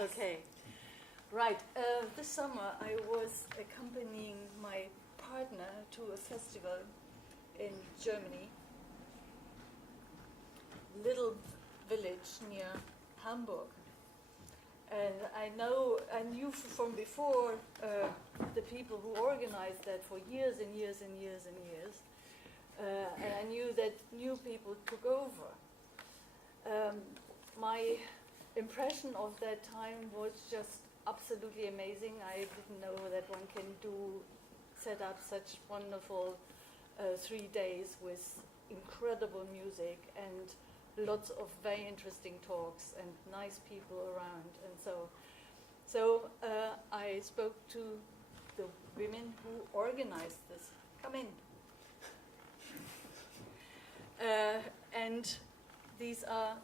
Okay. Right. This summer I was accompanying my partner to a festival in Germany, little village near Hamburg. And I knew from before the people who organized that for years and years and years and years. And I knew that new people took over. My impression of that time was just absolutely amazing. I didn't know that one can set up such wonderful 3 days with incredible music and lots of very interesting talks and nice people around. And so I spoke to the women who organized this. Come in. And these are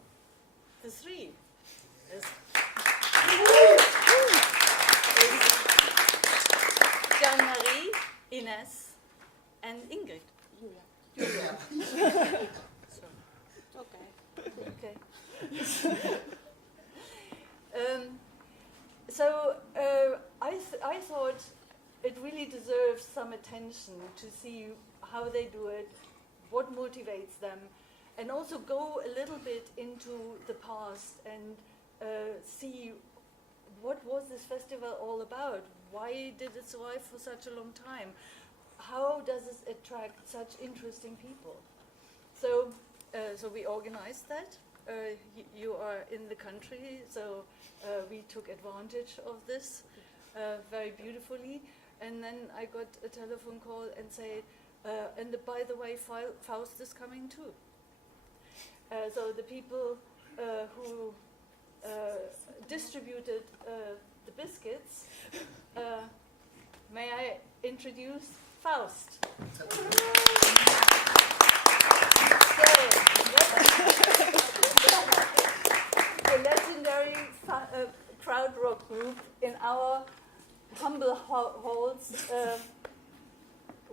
the three. Yes. Jeanne-Marie, Ines, and Ingrid. Julia. Okay. I thought it really deserves some attention to see how they do it, what motivates them, and also go a little bit into the past and see what was this festival all about? Why did it survive for such a long time? How does it attract such interesting people? So we organized that. You are in the country, so we took advantage of this very beautifully. And then I got a telephone call and said, and by the way, Faust is coming too. So the people who distributed the biscuits, may I introduce Faust? The legendary crowd rock group in our humble halls.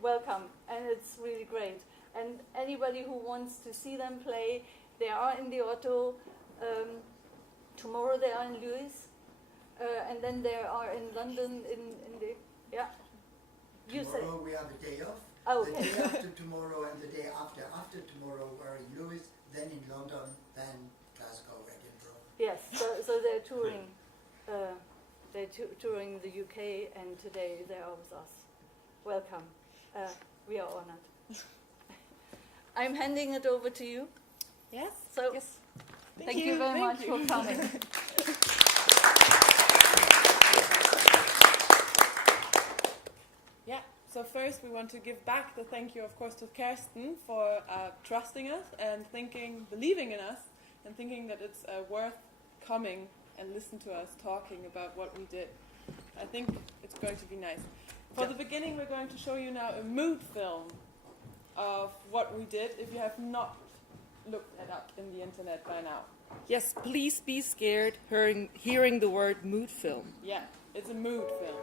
Welcome, and it's really great. And anybody who wants to see them play, they are in the Otto. Tomorrow they are in Lewis, and then they are in London in the Tomorrow we have a day off. Oh, the okay. day after tomorrow and the day after tomorrow we're in Lewis, then in London, then Glasgow, Edinburgh. Yes, so they're touring. Touring the UK, and today they are with us. Welcome. We are honored. I'm handing it over to you. Yes. So yes. Thank you very much for coming. Yeah, so first we want to give back the thank you, of course, to Kirsten for trusting us and believing in us, and thinking that it's worth coming and listen to us talking about what we did. I think it's going to be nice. For the beginning, we're going to show you now a mood film of what we did, if you have not looked it up in the internet by now. Yes, please be scared hearing the word mood film. Yeah, it's a mood film.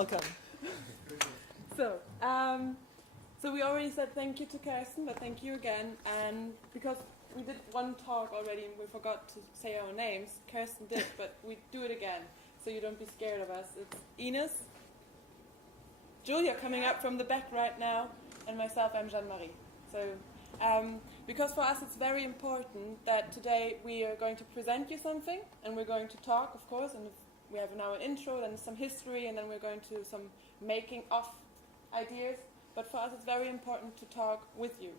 Welcome. So we already said thank you to Kirsten, but thank you again. And because we did one talk already and we forgot to say our names, Kirsten did, but we do it again, so you don't be scared of us. It's Ines, Julia coming up from the back right now, and myself, I'm Jeanne-Marie. So, because for us it's very important that today we are going to present you something, and we're going to talk, of course, and we have now an intro, then some history, and then we're going to some making of ideas. But for us it's very important to talk with you.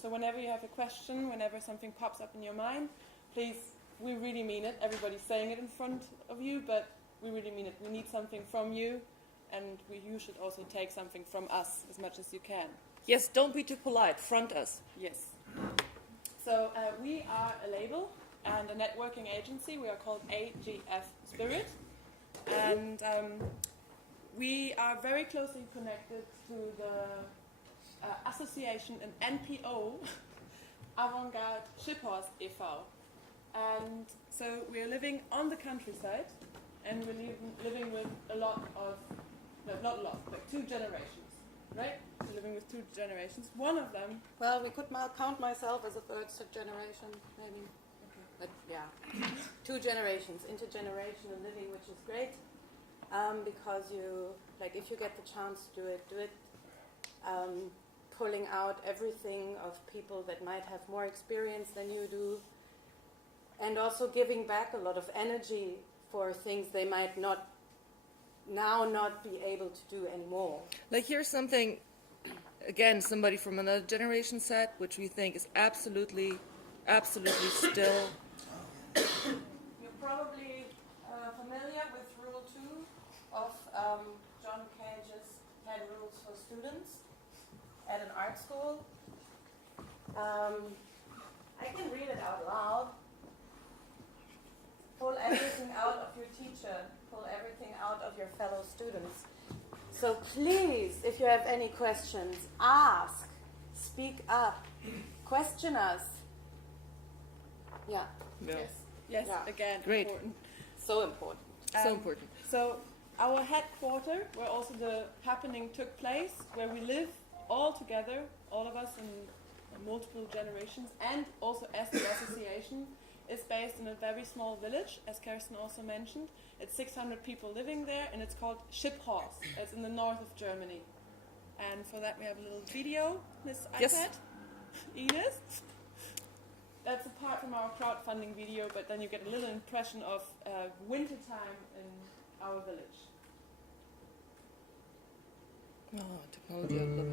So whenever you have a question, whenever something pops up in your mind, please, we really mean it. Everybody's saying it in front of you, but we really mean it. We need something from you, and you should also take something from us as much as you can. Yes, don't be too polite. Front us. Yes. So we are a label and a networking agency. We are called AGF Spirit, and we are very closely connected to the association, an NPO, Avantgarde e.V. And so we're living on the countryside, and we're living with a lot of, no, not a lot, but 2 generations, right? We're living with 2 generations. One of them... Well, we could count myself as a third generation, maybe. Okay. But yeah, 2 generations, intergenerational living, which is great. Because you, like, if you get the chance to do it. Pulling out everything of people that might have more experience than you do, and also giving back a lot of energy for things they might not be able to do anymore. Like, here's something, again, somebody from another generation said, which we think is absolutely still. You're probably familiar with Rule 2 of John Cage's 10 Rules for Students at an art school. I can read it out loud. Pull everything out of your teacher. Pull everything out of your fellow students. So please, if you have any questions, ask, speak up, question us. Yeah. Yeah. Yes, Yeah. again, Great. important. So important. So important. So our headquarter, where also the happening took place, where we live all together, all of us in multiple generations, and also as the association, is based in a very small village, as Kirsten also mentioned. It's 600 people living there, and it's called Schiphorst. It's in the north of Germany. And for that we have a little video, this Yes. iPad, Ines. That's apart from our crowdfunding video, but then you get a little impression of winter time in our village. Oh, technology, I love it.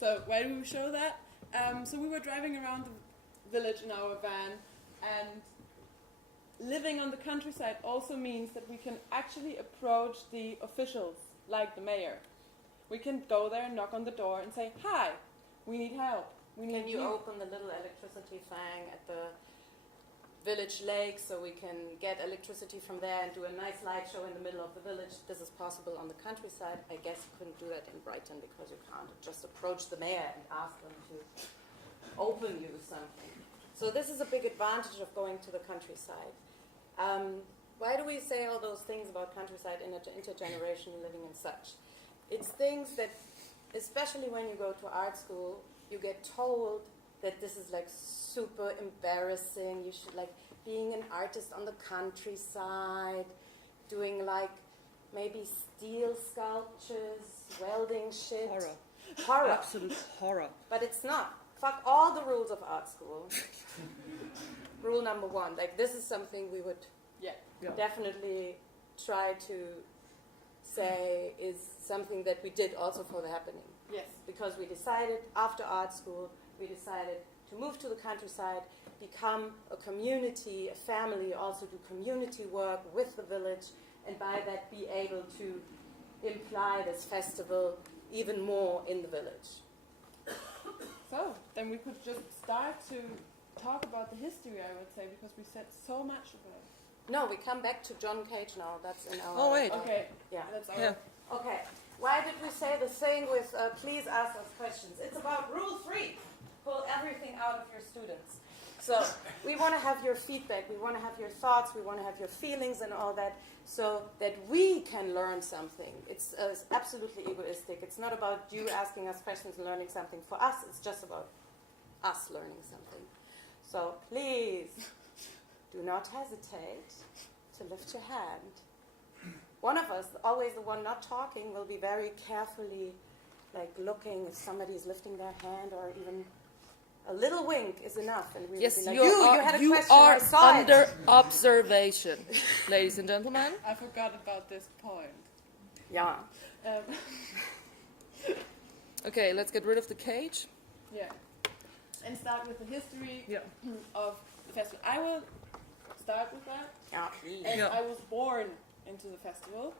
So why do we show that? So we were driving around the village in our van, and living on the countryside also means that we can actually approach the officials, like the mayor. We can go there and knock on the door and say, "Hi, we need help. Can you open the little electricity thing at the village lake so we can get electricity from there and do a nice light show in the middle of the village?" This is possible on the countryside. I guess you couldn't do that in Brighton because you can't just approach the mayor and ask them to open you something. So this is a big advantage of going to the countryside. Why do we say all those things about countryside and intergenerational living and such? It's things that, especially when you go to art school, you get told that this is like super embarrassing. You should, like, being an artist on the countryside, doing like maybe steel sculptures, welding shit. Horror. Absolute horror. But it's not. Fuck all the rules of art school. Rule number 1, like, this is something we would Yeah. definitely try to say is something that we did also for the happening. Yes. Because we decided after art school, we decided to move to the countryside, become a community, a family, also do community work with the village, and by that be able to imply this festival even more in the village. So then we could just start to talk about the history, I would say, because we said so much about it. No, we come back to John Cage now. That's in our... Oh, wait. Okay, Yeah. that's our... Yeah. Okay. Why did we say the thing with please ask us questions? It's about rule 3. Pull everything out of your students. So we want to have your feedback. We want to have your thoughts. We want to have your feelings and all that so that we can learn something. It's absolutely egoistic. It's not about you asking us questions and learning something. For us, it's just about us learning something. So please do not hesitate to lift your hand. One of us, always the one not talking, will be very carefully looking if somebody is lifting their hand, or even a little wink is enough. And we Yes, will be like, you had a you question, are I saw under it. observation, ladies and gentlemen. I forgot about this point. Yeah. Okay, let's get rid of the cage. Yeah. And start with the history Yeah. of the festival. I will start with that. Yeah, please. And Yeah. I was born into the festival.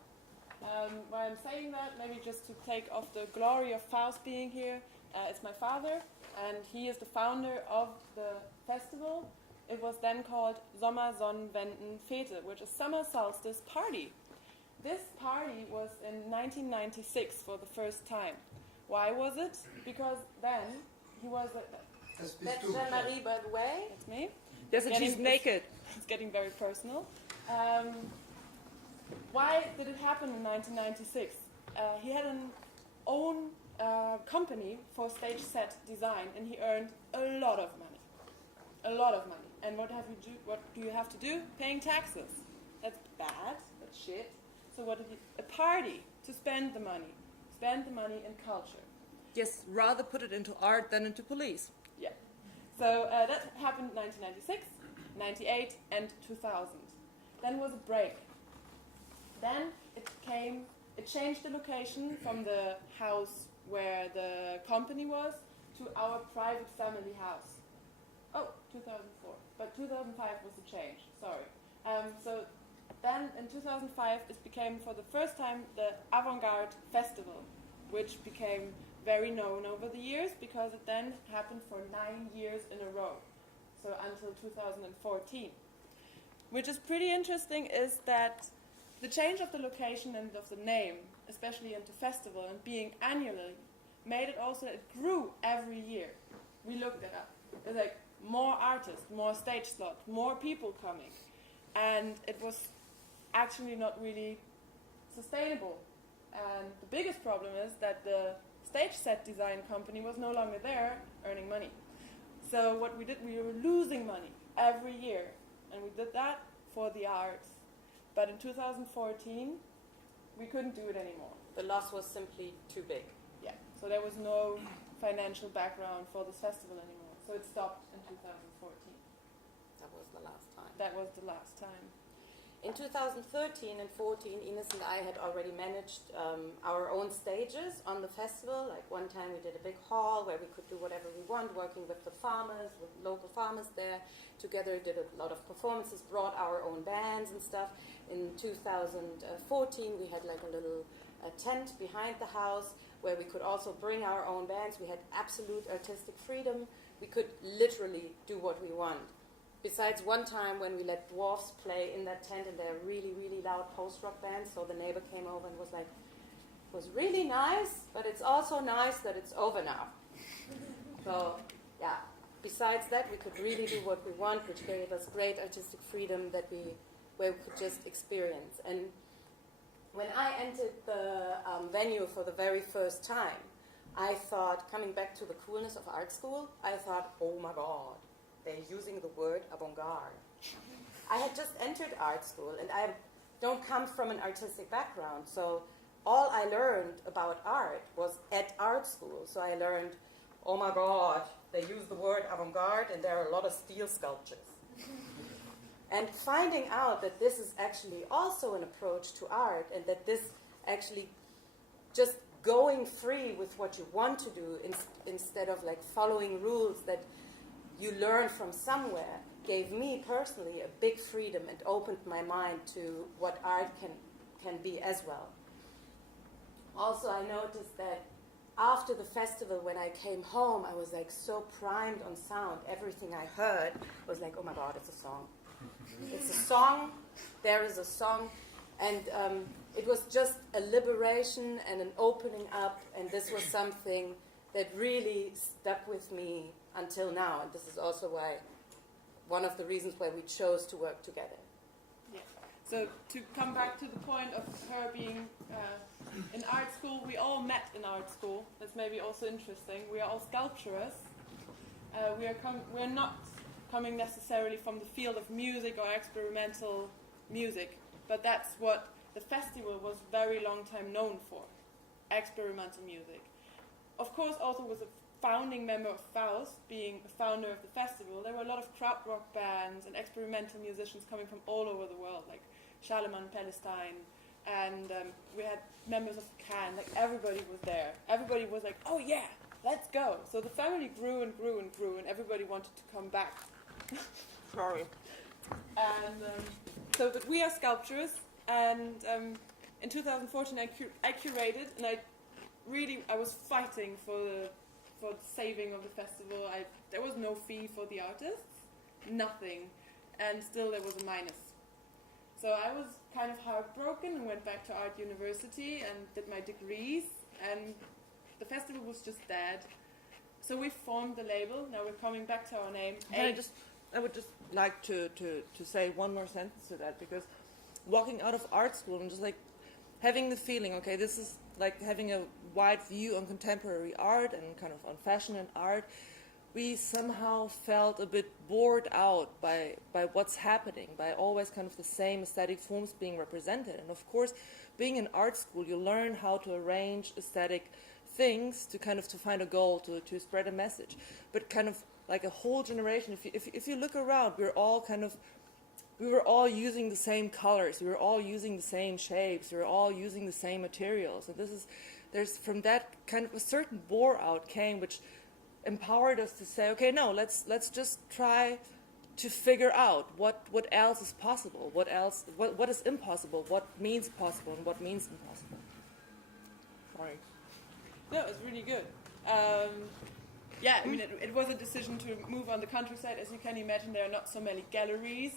Why I'm saying that, maybe just to take off the glory of Faust being here, it's my father, and he is the founder of the festival. It was then called Sommersonnenwendenfete, which is summer solstice party. This party was in 1996 for the first time. Why was it? Because then he was... Das bist That's du. Jeanne-Marie, by the way. That's me. Yes, and she's naked. It's getting very personal. Why did it happen in 1996? He had an own company for stage set design, and he earned a lot of money. A lot of money. And what do you have to do? Paying taxes. That's bad. That's shit. So what did he... A party to spend the money. Spend the money in culture. Yes, rather put it into art than into police. Yeah. So that happened in 1996, 98, and 2000. Then was a break. Then it changed the location from the house where the company was to our private family house. Oh, 2004. But 2005 was the change, sorry. So then in 2005 it became for the first time the Avantgarde Festival, which became very known over the years because it then happened for 9 years in a row. So until 2014. Which is pretty interesting is that the change of the location and of the name, especially into festival and being annually, made it also, it grew every year. We looked it up. It's like more artists, more stage slots, more people coming. And it was actually not really sustainable. And the biggest problem is that the stage set design company was no longer there earning money. So what we did, we were losing money every year. And we did that for the arts. But in 2014, we couldn't do it anymore. The loss was simply too big. Yeah, so there was no financial background for this festival anymore. So it stopped in 2014. That was the last time. That was the last time. In 2013 and 14, Ines and I had already managed our own stages on the festival. Like one time we did a big hall where we could do whatever we want, working with the farmers, with local farmers there. Together did a lot of performances, brought our own bands and stuff. In 2014 we had like a little tent behind the house where we could also bring our own bands. We had absolute artistic freedom. We could literally do what we want. Besides one time when we let dwarfs play in that tent, and they're really, really loud post-rock bands, so the neighbor came over and was like, it was really nice, but it's also nice that it's over now. So, yeah, besides that, we could really do what we want, which gave us great artistic freedom where we could just experience. And when I entered the venue for the very first time, I thought, coming back to the coolness of art school, I thought, oh my God, they're using the word avant-garde. I had just entered art school, and I don't come from an artistic background, so all I learned about art was at art school. So I learned, oh my God, they use the word avant-garde, and there are a lot of steel sculptures. And finding out that this is actually also an approach to art, and that this actually just going free with what you want to do instead of like following rules that you learn from somewhere, gave me personally a big freedom and opened my mind to what art can be as well. Also, I noticed that after the festival, when I came home, I was like so primed on sound. Everything I heard was like, oh my God, it's a song. It's a song. There is a song. And it was just a liberation and an opening up. And this was something that really stuck with me until now. And this is also why, one of the reasons why we chose to work together. Yeah. So to come back to the point of her being in art school, we all met in art school. That's maybe also interesting. We are all sculptors. We're not coming necessarily from the field of music or experimental music, but that's what the festival was very long time known for, experimental music. Of course, also was a founding member of Faust, being a founder of the festival. There were a lot of krautrock bands and experimental musicians coming from all over the world, like Charlemagne Palestine, and we had members of Cannes. Like everybody was there. Everybody was like, "Oh yeah, let's go!" So the family grew and grew and grew, and everybody wanted to come back. Sorry. And so, but we are sculptors, and in 2014 I curated, and I was fighting for the saving of the festival. There was no fee for the artists, nothing, and still there was a minus. So I was kind of heartbroken and went back to art university and did my degrees, and the festival was just dead. So we formed the label. Now we're coming back to our name. I would just like to say one more sentence to that, because walking out of art school and just like having the feeling, okay, this is like having a wide view on contemporary art and kind of on fashion and art, we somehow felt a bit bored out by what's happening, by always kind of the same aesthetic forms being represented. And of course, being in art school, you learn how to arrange aesthetic things to kind of to find a goal, to spread a message. But kind of like a whole generation, if you look around, we were all using the same colors, we were all using the same shapes, we were all using the same materials. And there's from that kind of a certain bore out came, which empowered us to say, okay, no, let's just try to figure out what else is possible, what is impossible, what means possible, and what means impossible. Sorry. No, it's really good. Yeah, I mean, it was a decision to move on the countryside. As you can imagine, there are not so many galleries,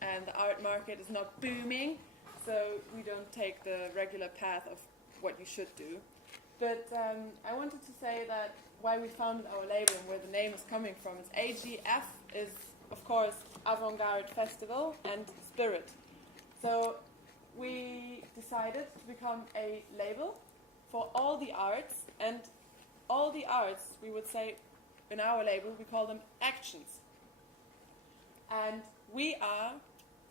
and the art market is not booming, so we don't take the regular path of what you should do. But I wanted to say that why we founded our label and where the name is coming from is AGF is, of course, Avantgarde Festival and Spirit. So we decided to become a label for all the arts, and all the arts, we would say, in our label, we call them actions. And we are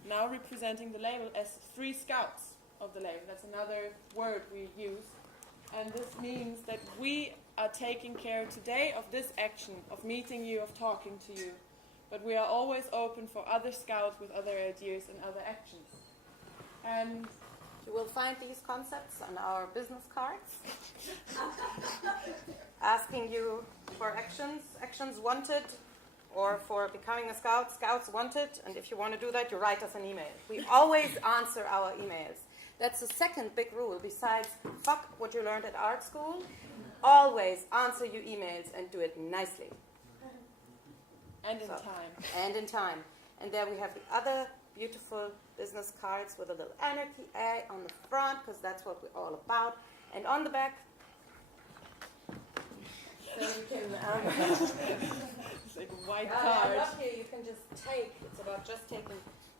now representing the label as 3 scouts of the label. That's another word we use. And this means that we are taking care today of this action, of meeting you, of talking to you. But we are always open for other scouts with other ideas and other actions. And you will find these concepts on our business cards. Asking you for actions wanted, or for becoming a scout, scouts wanted. And if you want to do that, you write us an email. We always answer our emails. That's the second big rule. Besides, fuck what you learned at art school. Always answer your emails and do it nicely. And in time. And in time. And there we have the other beautiful business cards with a little anarchy A on the front, because that's what we're all about. And on the back, so you can... it's like a white I card. love here, you can just take. It's about just taking.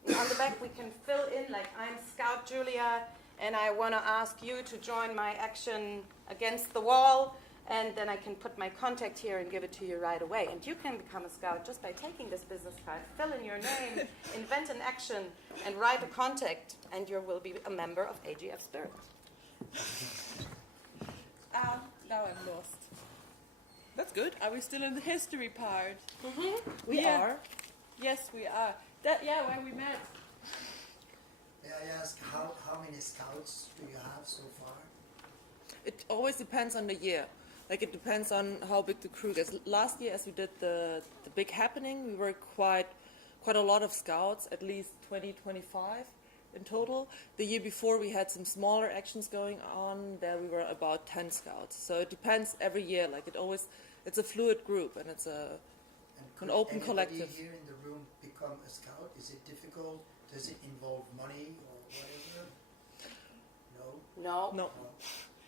And on the back we can fill in, like, I'm Scout Julia, and I want to ask you to join my action against the wall, and then I can put my contact here and give it to you right away. And you can become a scout just by taking this business card, fill in your name, invent an action, and write a contact, and you will be a member of AGF Spirit. Now I'm lost. That's good. Are we still in the history part? Mm-hmm. We are. Yes, we are. Where we met. May I ask how many scouts do you have so far? It always depends on the year. Like, it depends on how big the crew is. Last year, as we did the big happening, we were quite a lot of scouts, at least 20, 25. in total. The year before we had some smaller actions going on. There we were about 10 scouts. So it depends every year. Like it's a fluid group, and it's an open collective. Here in the room become a scout? Is it difficult? Does it involve money or whatever? No. No.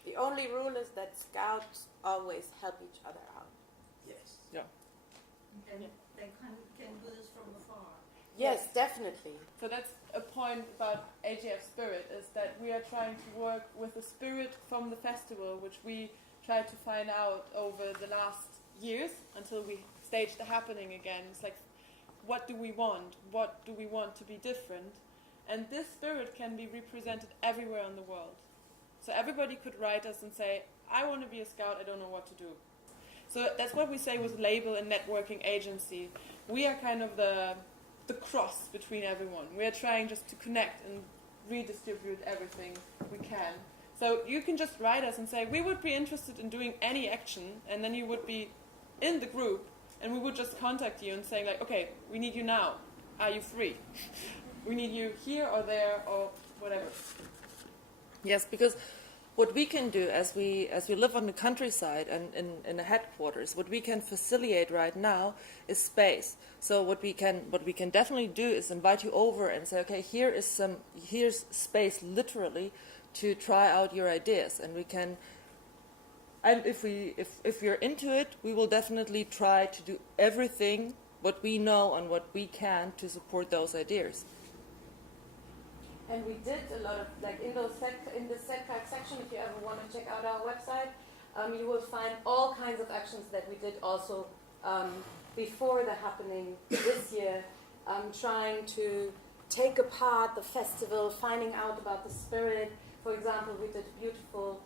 The only rule is that scouts always help each other out. Yes. Yeah. And they can do this from afar. Yes, definitely. So that's a point about AGF Spirit, is that we are trying to work with the spirit from the festival, which we tried to find out over the last years until we staged the happening again. It's like, what do we want? What do we want to be different? And this spirit can be represented everywhere in the world. So everybody could write us and say, I want to be a scout, I don't know what to do. So that's what we say with label and networking agency. We are kind of the cross between everyone. We are trying just to connect and redistribute everything we can. So you can just write us and say, we would be interested in doing any action, and then you would be in the group, and we would just contact you and say, like, okay, we need you now. Are you free? We need you here or there or whatever. Yes, because what we can do as we live on the countryside and in the headquarters, what we can facilitate right now is space. So what we can definitely do is invite you over and say, okay, here's space literally to try out your ideas, and we can. And if we're into it, we will definitely try to do everything what we know and what we can to support those ideas. And we did a lot of, like in the set card section, if you ever want to check out our website, you will find all kinds of actions that we did also before the happening this year, trying to take apart the festival, finding out about the spirit. For example, we did a beautiful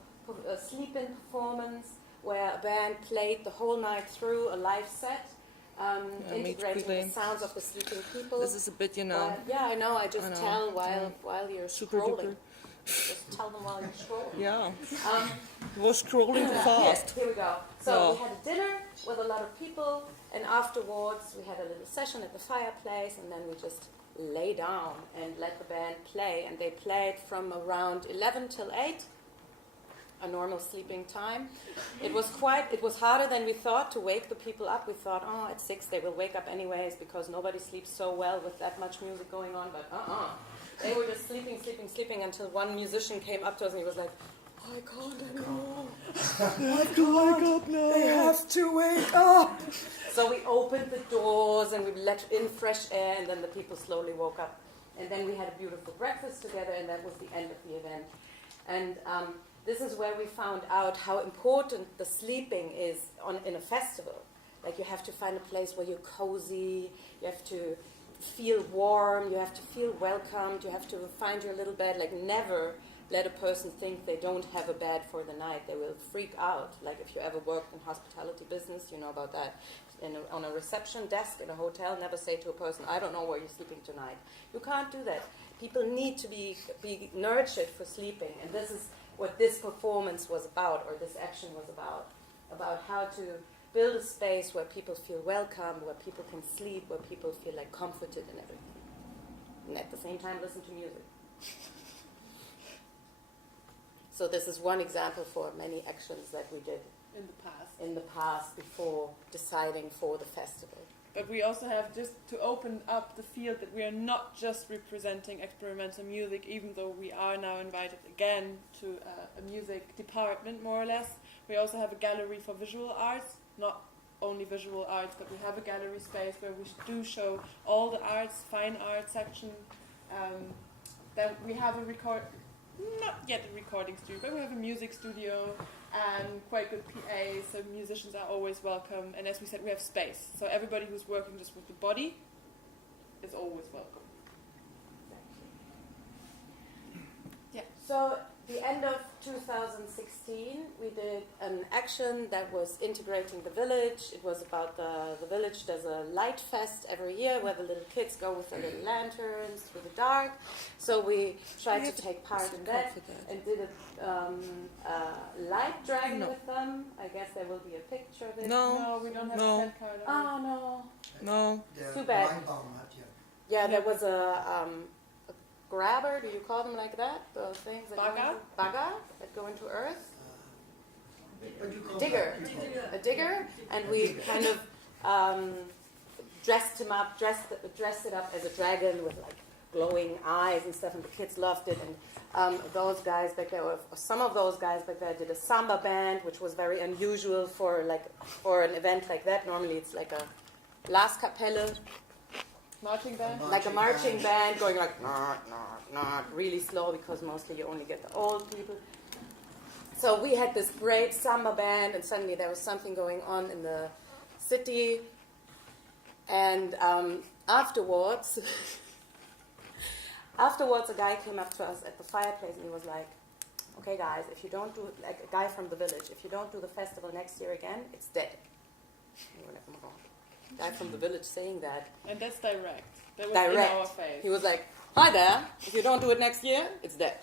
sleep-in performance where a band played the whole night through a live set. Integrating the sounds of the sleeping people. This is a bit, yeah, I know. I just tell while you're super scrolling. duper. Just tell them while you're scrolling. Yeah. We're scrolling too fast. Here we go. So we had a dinner with a lot of people, and afterwards we had a little session at the fireplace, and then we just lay down and let the band play. And they played from around 11 till 8. A normal sleeping time. It was harder than we thought to wake the people up. We thought, at 6 they will wake up anyways because nobody sleeps so well with that much music going on, but They were just sleeping until one musician came up to us and he was like, I can't anymore. They have to wake up now. They have to wake up. So we opened the doors and we let in fresh air, and then the people slowly woke up. And then we had a beautiful breakfast together, and that was the end of the event. And this is where we found out how important the sleeping is in a festival. Like, you have to find a place where you're cozy, you have to feel warm, you have to feel welcomed, you have to find your little bed. Like, never let a person think they don't have a bed for the night. They will freak out. Like, if you ever worked in hospitality business, you know about that. On a reception desk in a hotel, never say to a person, I don't know where you're sleeping tonight. You can't do that. People need to be nurtured for sleeping, and this is what this performance was about, or this action was about how to build a space where people feel welcome, where people can sleep, where people feel like comforted and everything. And at the same time, listen to music. So this is one example for many actions that we did in the past before deciding for the festival. But we also have just to open up the field that we are not just representing experimental music, even though we are now invited again to a music department, more or less. We also have a gallery for visual arts, not only visual arts, but we have a gallery space where we do show all the arts, fine art section. Then we have not yet a recording studio, but we have a music studio and quite good PAs, so musicians are always welcome. And as we said, we have space, so everybody who's working just with the body is always welcome. Yeah. So the end of 2016, we did an action that was integrating the village. It was about the village does a light fest every year where the little kids go with their little lanterns through the dark. So we tried to take part in that and did a light dragon with them. I guess there will be a picture of it. No, we don't have a head card. Oh, no. No. Too bad. Yeah, there was grabber. Do you call them like that? The things that Bagger? that go into earth. What do you call Digger. that? A digger, and we kind of dressed him up, dressed it up as a dragon with like glowing eyes and stuff, and the kids loved it. And those guys back there, or some of those guys back there, did a samba band, which was very unusual for an event like that. Normally, it's like a Blaskapelle, Marching band? like a marching band going like really slow, because mostly you only get the old people. So we had this great samba band, and suddenly there was something going on in the city. And afterwards, a guy came up to us at the fireplace, and he was like, "Okay, guys, if you don't do, like a guy from the village, if you don't do the festival next year again, it's dead." And we were like, "Oh my God." Guy from the village saying that. And that's direct. That was Direct. in our face. He was like, "Hi there, if you don't do it next year, it's dead."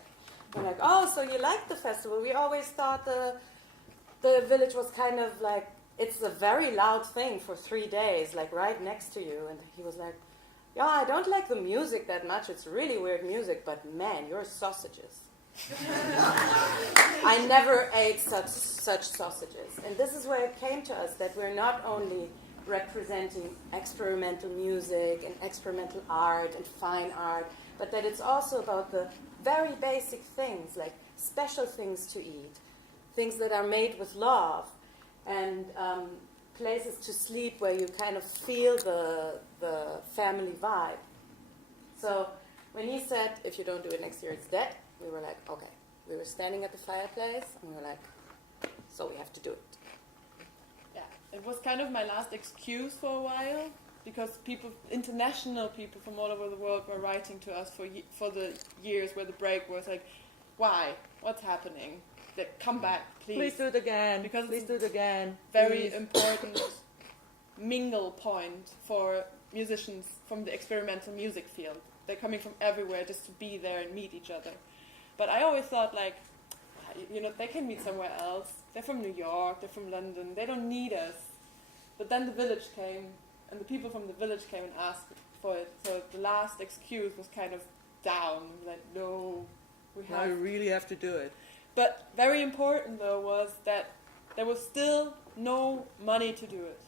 We're like, "Oh, so you like the festival? We always thought the village was kind of like, it's a very loud thing for 3 days, like right next to you." And he was like, "Yeah, I don't like the music that much. It's really weird music, but man, your sausages." I never ate such sausages. And this is where it came to us, that we're not only representing experimental music and experimental art and fine art, but that it's also about the very basic things, like special things to eat, things that are made with love, and places to sleep where you kind of feel the family vibe. So when he said, "If you don't do it next year, it's dead," we were like, okay. We were standing at the fireplace, and we were like, so we have to do it. Yeah, it was kind of my last excuse for a while, because international people from all over the world were writing to us for the years where the break was like, "Why? What's happening? Come back, please. Please do it again. Because please do it again. Very Please. important mingle point for musicians from the experimental music field. They're coming from everywhere just to be there and meet each other. But I always thought, like, they can meet somewhere else. They're from New York, they're from London, they don't need us. But then the village came, and the people from the village came and asked for it. So the last excuse was kind of down. Like, no, we Now you really have to do it. But very important, though, was that there was still no money to do it.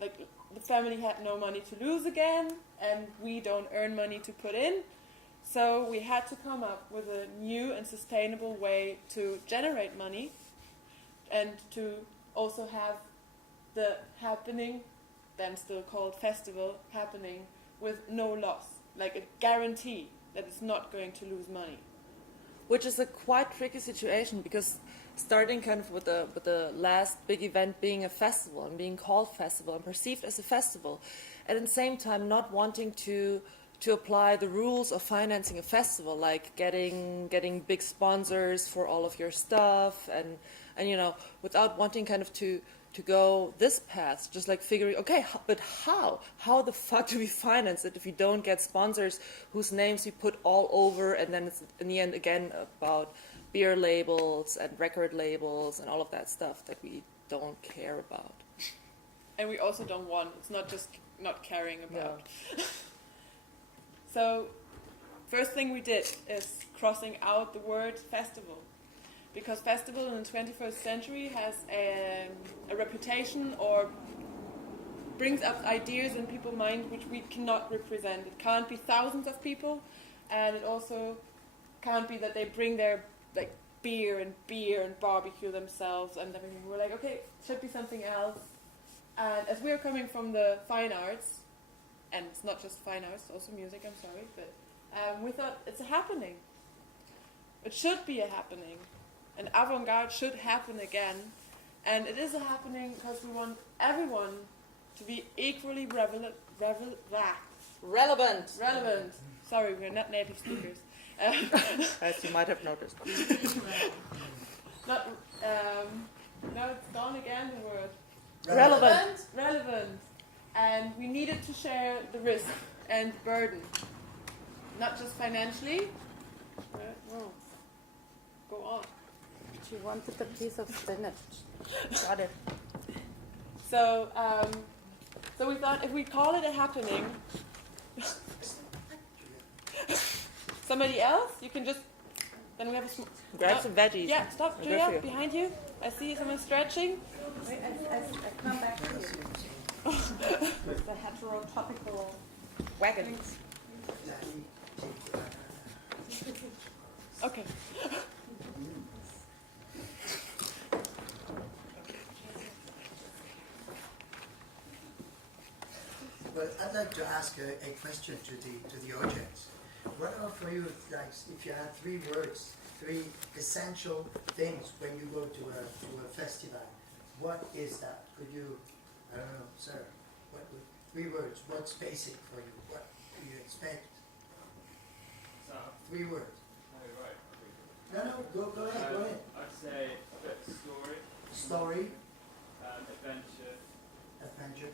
Like, the family had no money to lose again, and we don't earn money to put in. So we had to come up with a new and sustainable way to generate money, and to also have the happening, then still called festival, happening with no loss. Like a guarantee that it's not going to lose money. Which is a quite tricky situation, because starting kind of with the last big event being a festival and being called festival and perceived as a festival, and at the same time not wanting to apply the rules of financing a festival, like getting big sponsors for all of your stuff, and without wanting kind of to go this path, just like figuring, okay, but how the fuck do we finance it if we don't get sponsors whose names we put all over, and then it's in the end again about beer labels and record labels and all of that stuff that we don't care about. And we also don't want. It's not just not caring about. Yeah. So, first thing we did is crossing out the word festival. Because festival in the 21st century has a reputation, or brings up ideas in people's mind which we cannot represent. It can't be thousands of people, and it also can't be that they bring their beer and barbecue themselves and everything. We're like, okay, it should be something else. And as we're coming from the fine arts, and it's not just fine arts, also music, I'm sorry, but we thought it's a happening. It should be a happening. And avant-garde should happen again. And it is a happening because we want everyone to be equally relevant. Sorry, we're not native speakers. As you might have noticed. No, it's gone again, the word. Relevant. And we needed to share the risk and burden. Not just financially. Go on. She wanted a piece of spinach. Got it. So we thought if we call it a happening, somebody else, you can just. Then we have a Grab some veggies. Yeah, stop, I'll go Julia, for you. behind you. I see someone stretching. Wait, I come back to you. The heterotopical wagon. Daddy, take the banana. Okay. Well, I'd like to ask a question to the audience. What are for you, like, if you had 3 words, 3 essential things when you go to a festival? What is that? Could you, I don't know, sir, what would, 3 words, what's basic for you? What do you expect? So, 3 words. oh, right. No, go ahead. I'd say a bit of story, Story, adventure, adventure,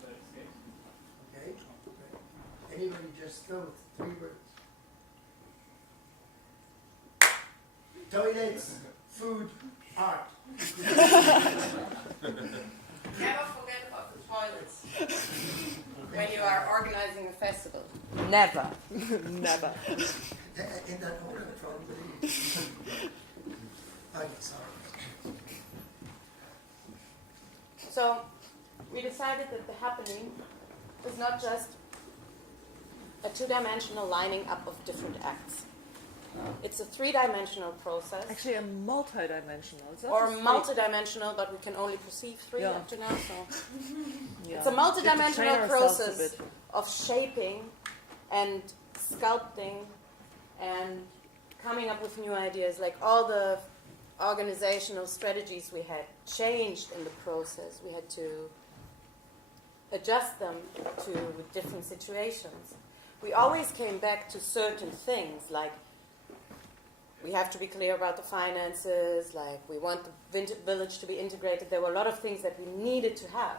bird escape. okay? Anybody just throw 3 words? Toilets, food, art. Never forget about the toilets when you are organizing a festival. Never. Never. In that order, probably. Okay, sorry. So we decided that the happening is not just a 2-dimensional lining up of different acts. It's a 3-dimensional process. Actually, a multi-dimensional. It's not Or just multi-dimensional, but we can only perceive 3 Yeah. up to now. So yeah. it's a multi-dimensional We have to train ourselves a process bit. of shaping and sculpting and coming up with new ideas. Like all the organizational strategies we had changed in the process. We had to adjust them to different situations. We always came back to certain things, like we have to be clear about the finances, like we want the village to be integrated. There were a lot of things that we needed to have,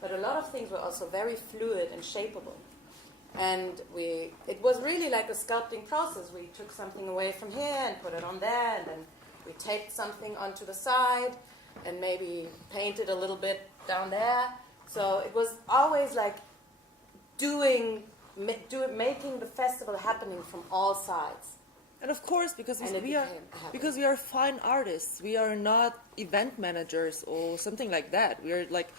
but a lot of things were also very fluid and shapeable. And it was really like a sculpting process. We took something away from here and put it on there, and then we taped something onto the side and maybe painted a little bit down there. So it was always like making the festival happening from all sides. And of course, because And it we are became a habit. because we are fine artists, we are not event managers or something like that. We are like,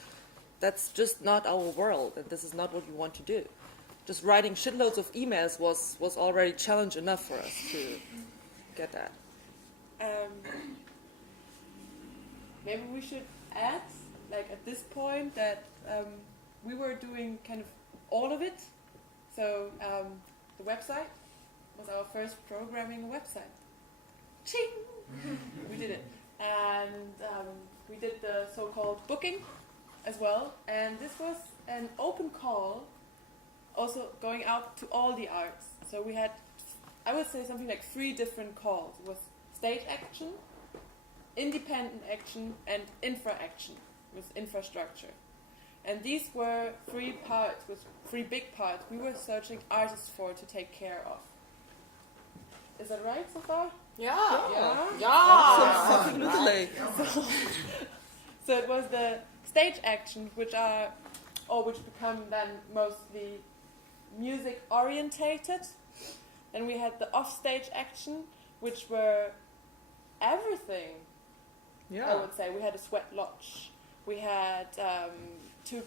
that's just not our world, and this is not what we want to do. Just writing shitloads of emails was already challenge enough for us to get that. Maybe we should add, like at this point, that we were doing kind of all of it. So the website was our first programming website. Ching! We did it. And we did the so-called booking as well. And this was an open call, also going out to all the arts. So we had, I would say, something like 3 different calls. It was stage action, independent action, and infra action, with infrastructure. And these were 3 parts, with 3 big parts we were searching artists for to take care of. Is that right so far? Yeah. Absolutely. So it was the stage action, which become then mostly music orientated. Then we had the offstage action, which were everything. I would say we had a sweat lodge. We had 2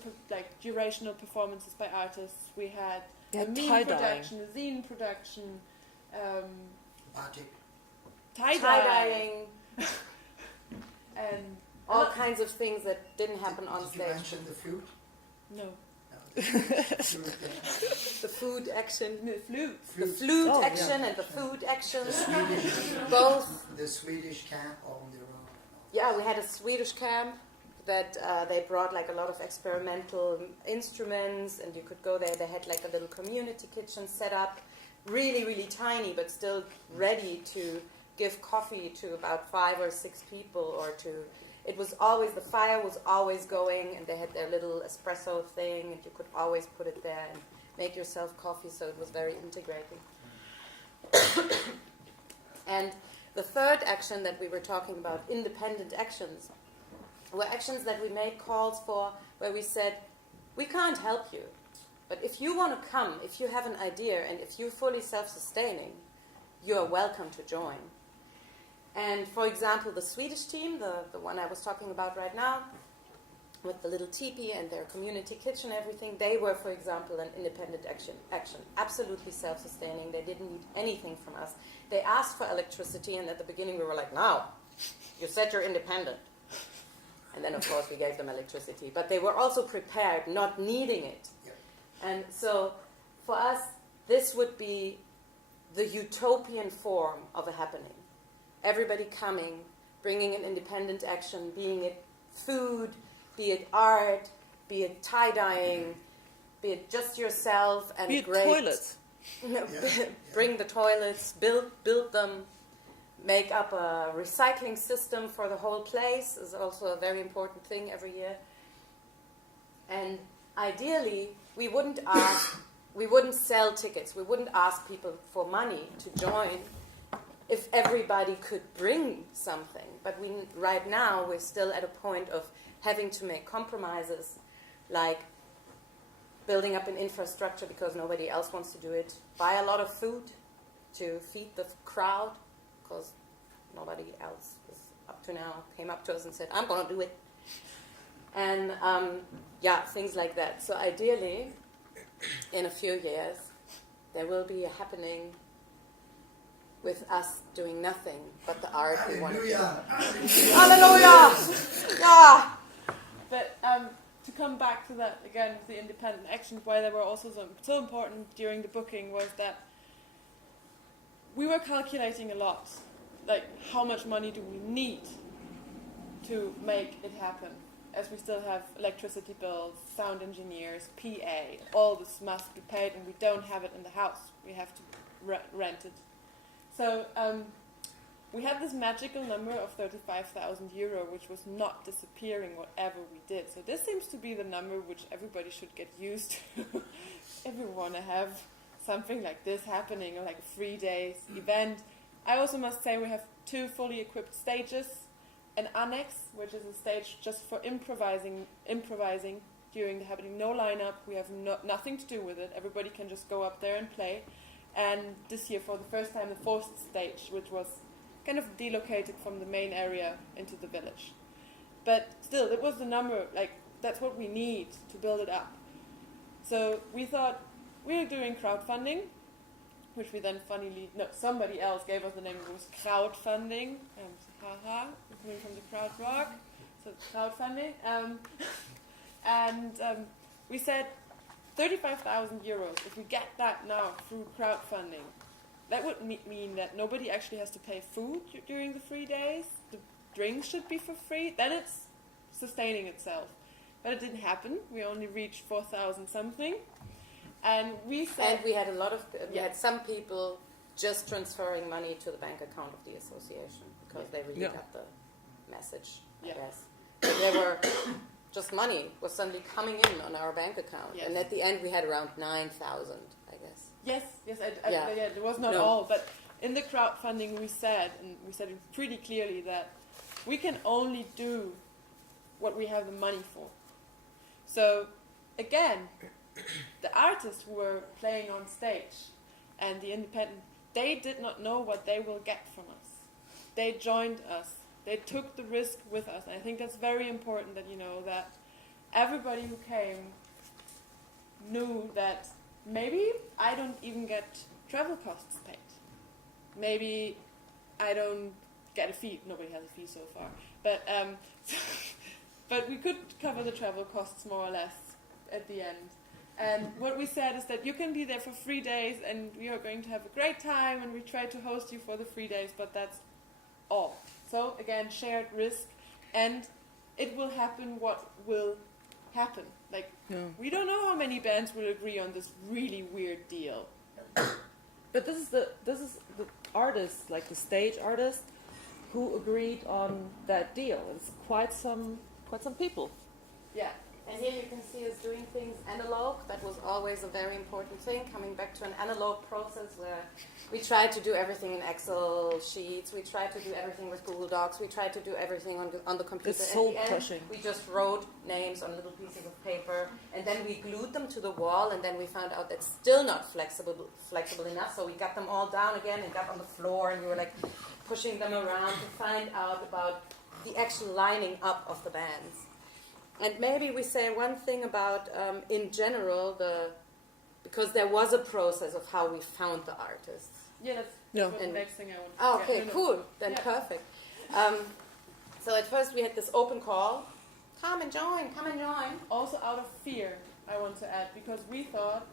durational performances by artists. We had a meme tie-dyeing. production, a zine production, Batik. Tie-dyeing, and all kinds of things that didn't happen on Did you stage. mention the flute? no, No. Flute, yeah. The food action. no flute. The flute Oh, action yeah. and the food action. Swedish, Both. the Swedish camp on their own. Yeah, we had a Swedish camp that they brought like a lot of experimental instruments, and you could go there. They had like a little community kitchen set up, really, really tiny, but still ready to give coffee to about 5 or 6 people, or to. It was always, the fire was always going, and they had their little espresso thing, and you could always put it there and make yourself coffee. So it was very integrating. And the third action that we were talking about, independent actions, were actions that we made calls for, where we said, we can't help you. But if you want to come, if you have an idea, and if you're fully self-sustaining, you are welcome to join. And for example, the Swedish team, the one I was talking about right now, with the little teepee and their community kitchen and everything, they were, for example, an independent action, absolutely self-sustaining. They didn't need anything from us. They asked for electricity, and at the beginning we were like, no, you said you're independent. And then, of course, we gave them electricity. But they were also prepared, not needing it. Yep. And so, for us, this would be the utopian form of a happening. Everybody coming, bringing an independent action, being it food, be it art, be it tie-dyeing, be it just yourself and Be it great... toilets. No, Yeah. bring the toilets, build them, make up a recycling system for the whole place is also a very important thing every year. And ideally, we wouldn't sell tickets, we wouldn't ask people for money to join if everybody could bring something. But right now, we're still at a point of having to make compromises, like building up an infrastructure because nobody else wants to do it, buy a lot of food to feed the crowd, because nobody else is up to now came up to us and said, I'm going to do it. And things like that. So ideally, in a few years, there will be a happening with us doing nothing but the art we want to do. Hallelujah! Hallelujah! Yeah! But to come back to that again, the independent actions, why they were also so important during the booking was that we were calculating a lot, like how much money do we need to make it happen, as we still have electricity bills, sound engineers, PA, all this must be paid, and we don't have it in the house. We have to rent it. So we had this magical number of 35,000 euro, which was not disappearing whatever we did. So this seems to be the number which everybody should get used to if we want to have something like this happening, or like a 3 days event. I also must say we have 2 fully equipped stages, an annex, which is a stage just for improvising during the happening. No lineup, we have nothing to do with it. Everybody can just go up there and play. And this year, for the first time, the 4th stage, which was kind of delocated from the main area into the village. But still, it was the number, like, that's what we need to build it up. So we thought, we are doing crowdfunding, which we then somebody else gave us the name. It was crowdfunding, coming from the crowd rock, so crowdfunding. We said 35,000 euros, if we get that now through crowdfunding, that would mean that nobody actually has to pay food during the 3 days. The drinks should be for free. Then it's sustaining itself. But it didn't happen. We only reached 4,000 something. And we said... And we had we had some people just transferring money to the bank account of the association because they really got the message, I guess. So they were... Just money was suddenly coming in on our bank account. Yes. And at the end we had around 9,000, I guess. Yes, it was not all, but in the crowdfunding we said it pretty clearly that we can only do what we have the money for. So, again, the artists who were playing on stage and the independent, they did not know what they will get from us. They joined us. They took the risk with us. And I think that's very important that you know that everybody who came knew that maybe I don't even get travel costs paid. Maybe I don't get a fee. Nobody has a fee so far. But but we could cover the travel costs more or less at the end. And what we said is that you can be there for 3 days and we are going to have a great time and we try to host you for the 3 days, but that's all. So again, shared risk, and it will happen what will happen. Like, we don't know how many bands will agree on this really weird deal. But this is the artist, like the stage artist, who agreed on that deal. It's quite some people. Yeah. And here you can see us doing things analog. That was always a very important thing, coming back to an analog process where we tried to do everything in Excel sheets, we tried to do everything with Google Docs, we tried to do everything on the computer. It's soul At the end, crushing. we just wrote names on little pieces of paper, and then we glued them to the wall, and then we found out that's still not flexible enough, so we got them all down again and got on the floor, and we were like pushing them around to find out about the actual lining up of the bands. And maybe we say one thing about, in general, because there was a process of how we found the artists. Yeah, that's No. the next thing I want to Oh, get okay, rid of. cool. Then Yeah. perfect. So at first we had this open call. Come and join, come and join. Also out of fear, I want to add, because we thought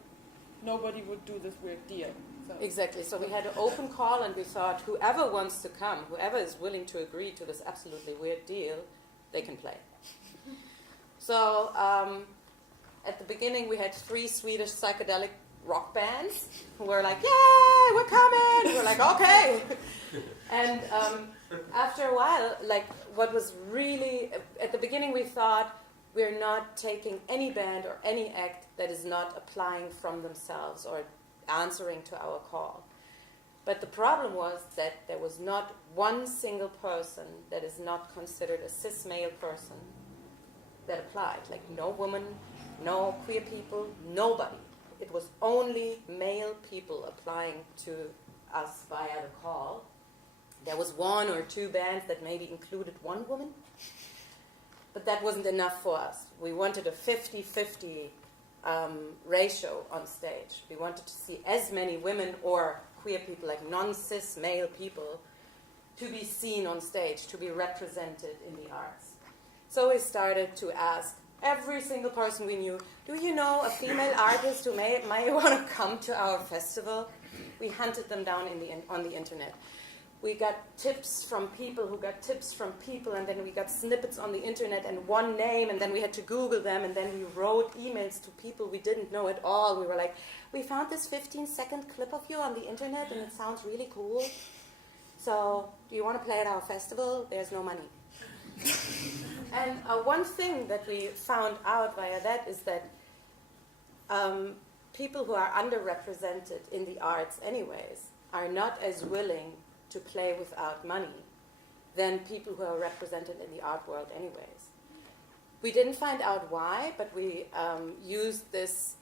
nobody would do this weird deal. So Exactly. So we had an open call, and we thought whoever wants to come, whoever is willing to agree to this absolutely weird deal, they can play. So at the beginning, we had 3 Swedish psychedelic rock bands who were like, "Yay, we're coming!" We're like, "Okay." And after a while, like, what was really at the beginning, we thought we're not taking any band or any act that is not applying from themselves or answering to our call. But the problem was that there was not one single person that is not considered a cis male person that applied. Like, no woman, no queer people, nobody. It was only male people applying to us via the call. There was 1 or 2 bands that maybe included one woman, but that wasn't enough for us. We wanted a 50-50 ratio on stage. We wanted to see as many women or queer people, like non-cis male people, to be seen on stage, to be represented in the arts. So we started to ask every single person we knew, do you know a female artist who may want to come to our festival? We hunted them down on the internet. We got tips from people who got tips from people, and then we got snippets on the internet and one name, and then we had to Google them, and then we wrote emails to people we didn't know at all. We were like, we found this 15-second clip of you on the internet, and it sounds really cool. So, do you want to play at our festival? There's no money. And one thing that we found out via that is that people who are underrepresented in the arts anyways are not as willing to play without money than people who are represented in the art world anyways. We didn't find out why, but we used this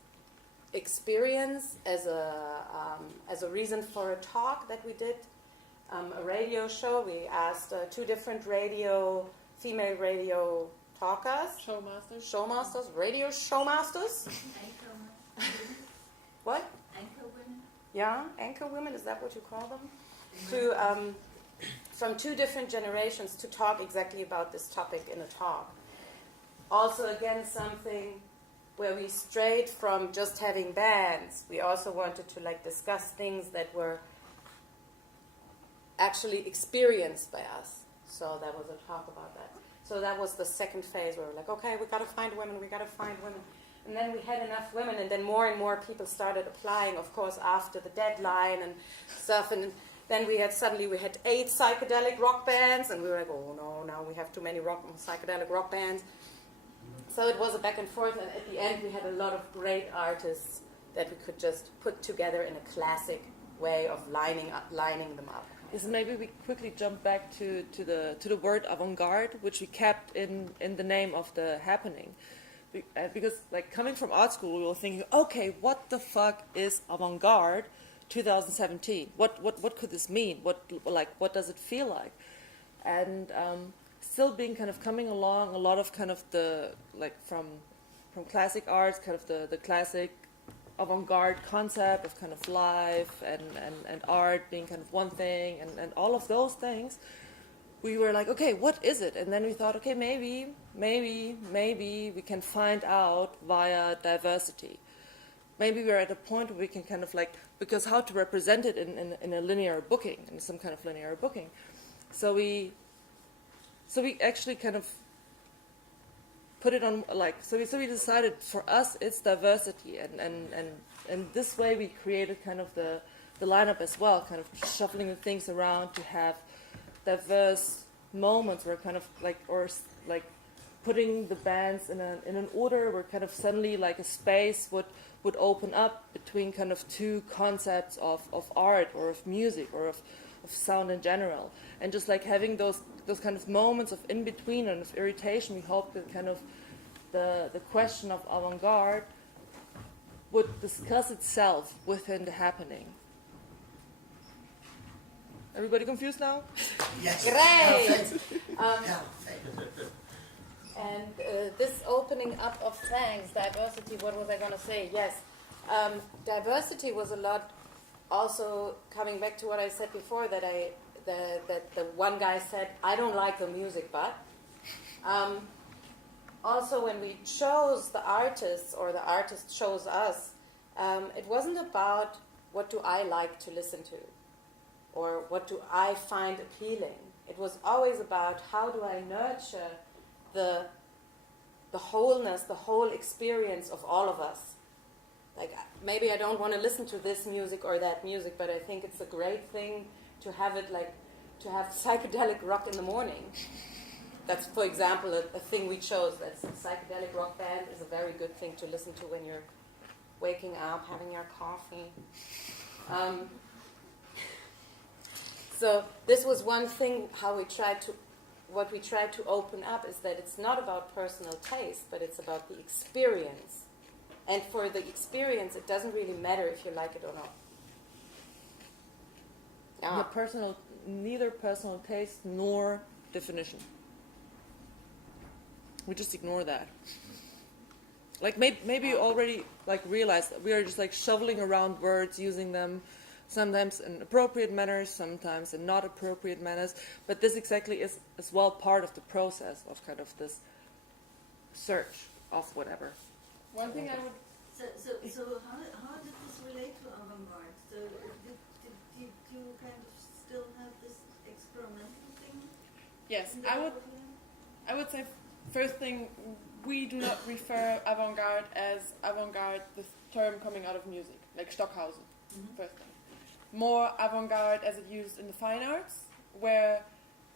experience as a reason for a talk that we did, a radio show. We asked 2 different female radio talkers, radio showmasters. Anchor What? women. Yeah, anchor women, is that what you call them? From 2 different generations to talk exactly about this topic in a talk. Also, again, something where we strayed from just having bands. We also wanted to discuss things that were actually experienced by us. So that was a talk about that. So that was the second phase where we're like, okay, we got to find women. And then we had enough women, and then more and more people started applying, of course, after the deadline and stuff. And then we had 8 psychedelic rock bands, and we were like, oh no, now we have too many psychedelic rock bands. So it was a back and forth, and at the end we had a lot of great artists that we could just put together in a classic way of lining them up. Yes, maybe we quickly jump back to the word avant-garde, which we kept in the name of the happening. Because coming from art school, we were thinking, okay, what the fuck is avant-garde 2017? What could this mean? What does it feel like? And still being coming along a lot of from classic arts, the classic avant-garde concept of life and art being one thing and all of those things. We were like, okay, what is it? And then we thought, okay, maybe we can find out via diversity. Maybe we're at a point where we can because how to represent it in a linear booking, in some kind of linear booking. So we actually put it on so we decided for us it's diversity and this way we created the lineup as well, shuffling the things around to have diverse moments where putting the bands in an order where kind of suddenly like a space would open up between kind of two concepts of art or of music or of sound in general, and just like having those kind of moments of in between and of irritation. We hope that kind of the question of avant-garde would discuss itself within the happening. Everybody confused now? Yes. Great. Perfect. Perfect. And this opening up of things, diversity, what was I going to say? Yes. Diversity was a lot also coming back to what I said before, that the one guy said, I don't like the music, but also when we chose the artists or the artist chose us, it wasn't about what do I like to listen to or what do I find appealing. It was always about how do I nurture the wholeness, the whole experience of all of us. Like, maybe I don't want to listen to this music or that music, but I think it's a great thing to have it, like, to have psychedelic rock in the morning. That's, for example, a thing we chose. That's a psychedelic rock band is a very good thing to listen to when you're waking up, having your coffee. So this was one thing what we tried to open up is that it's not about personal taste, but it's about the experience. And for the experience, it doesn't really matter if you like it or not. Neither personal taste nor definition. We just ignore that. Like maybe you already like realize that we are just like shoveling around words, using them sometimes in appropriate manners, sometimes in not appropriate manners. But this exactly is as well part of the process of kind of this search of whatever. One thing I would... So how did this relate to avant-garde? So did you kind of still have this experimental thing? Yes, in the program? I would say first thing, we do not refer avant-garde as avant-garde, this term coming out of music, like Stockhausen, first thing. More avant-garde as it used in the fine arts, where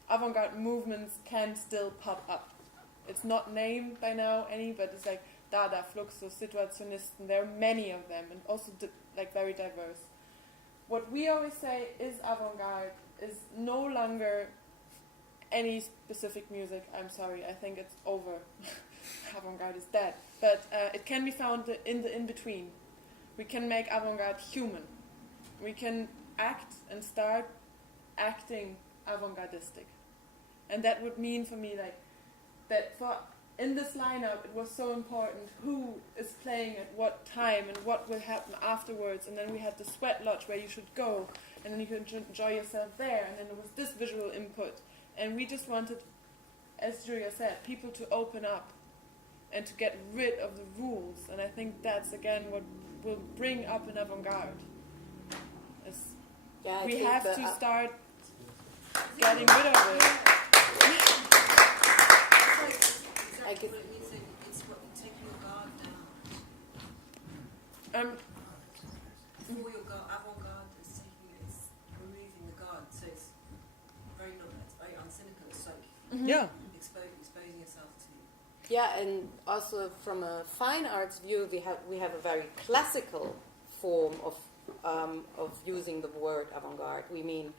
avant-garde movements can still pop up. It's not named by now any, but it's like Dada, Fluxus, Situationisten, there are many of them, and also like very diverse. What we always say is avant-garde is no longer any specific music. I'm sorry, I think it's over. Avant-garde is dead. But it can be found in the in-between. We can make avant-garde human. We can act and start acting avant-gardistic. And that would mean for me like that in this lineup it was so important who is playing at what time and what will happen afterwards, and then we had the sweat lodge where you should go and then you could enjoy yourself there, and then there was this visual input, and we just wanted, as Julia said, people to open up and to get rid of the rules, and I think that's again what will bring up an avant-garde. We have to start getting rid of it. Exactly what it means. It's what taking your guard down. Before your guard, avant-garde is removing the guard. So it's very uncynical. It's like exposing yourself to. Yeah, and also from a fine arts view, we have a very classical form of using the word avant-garde. We mean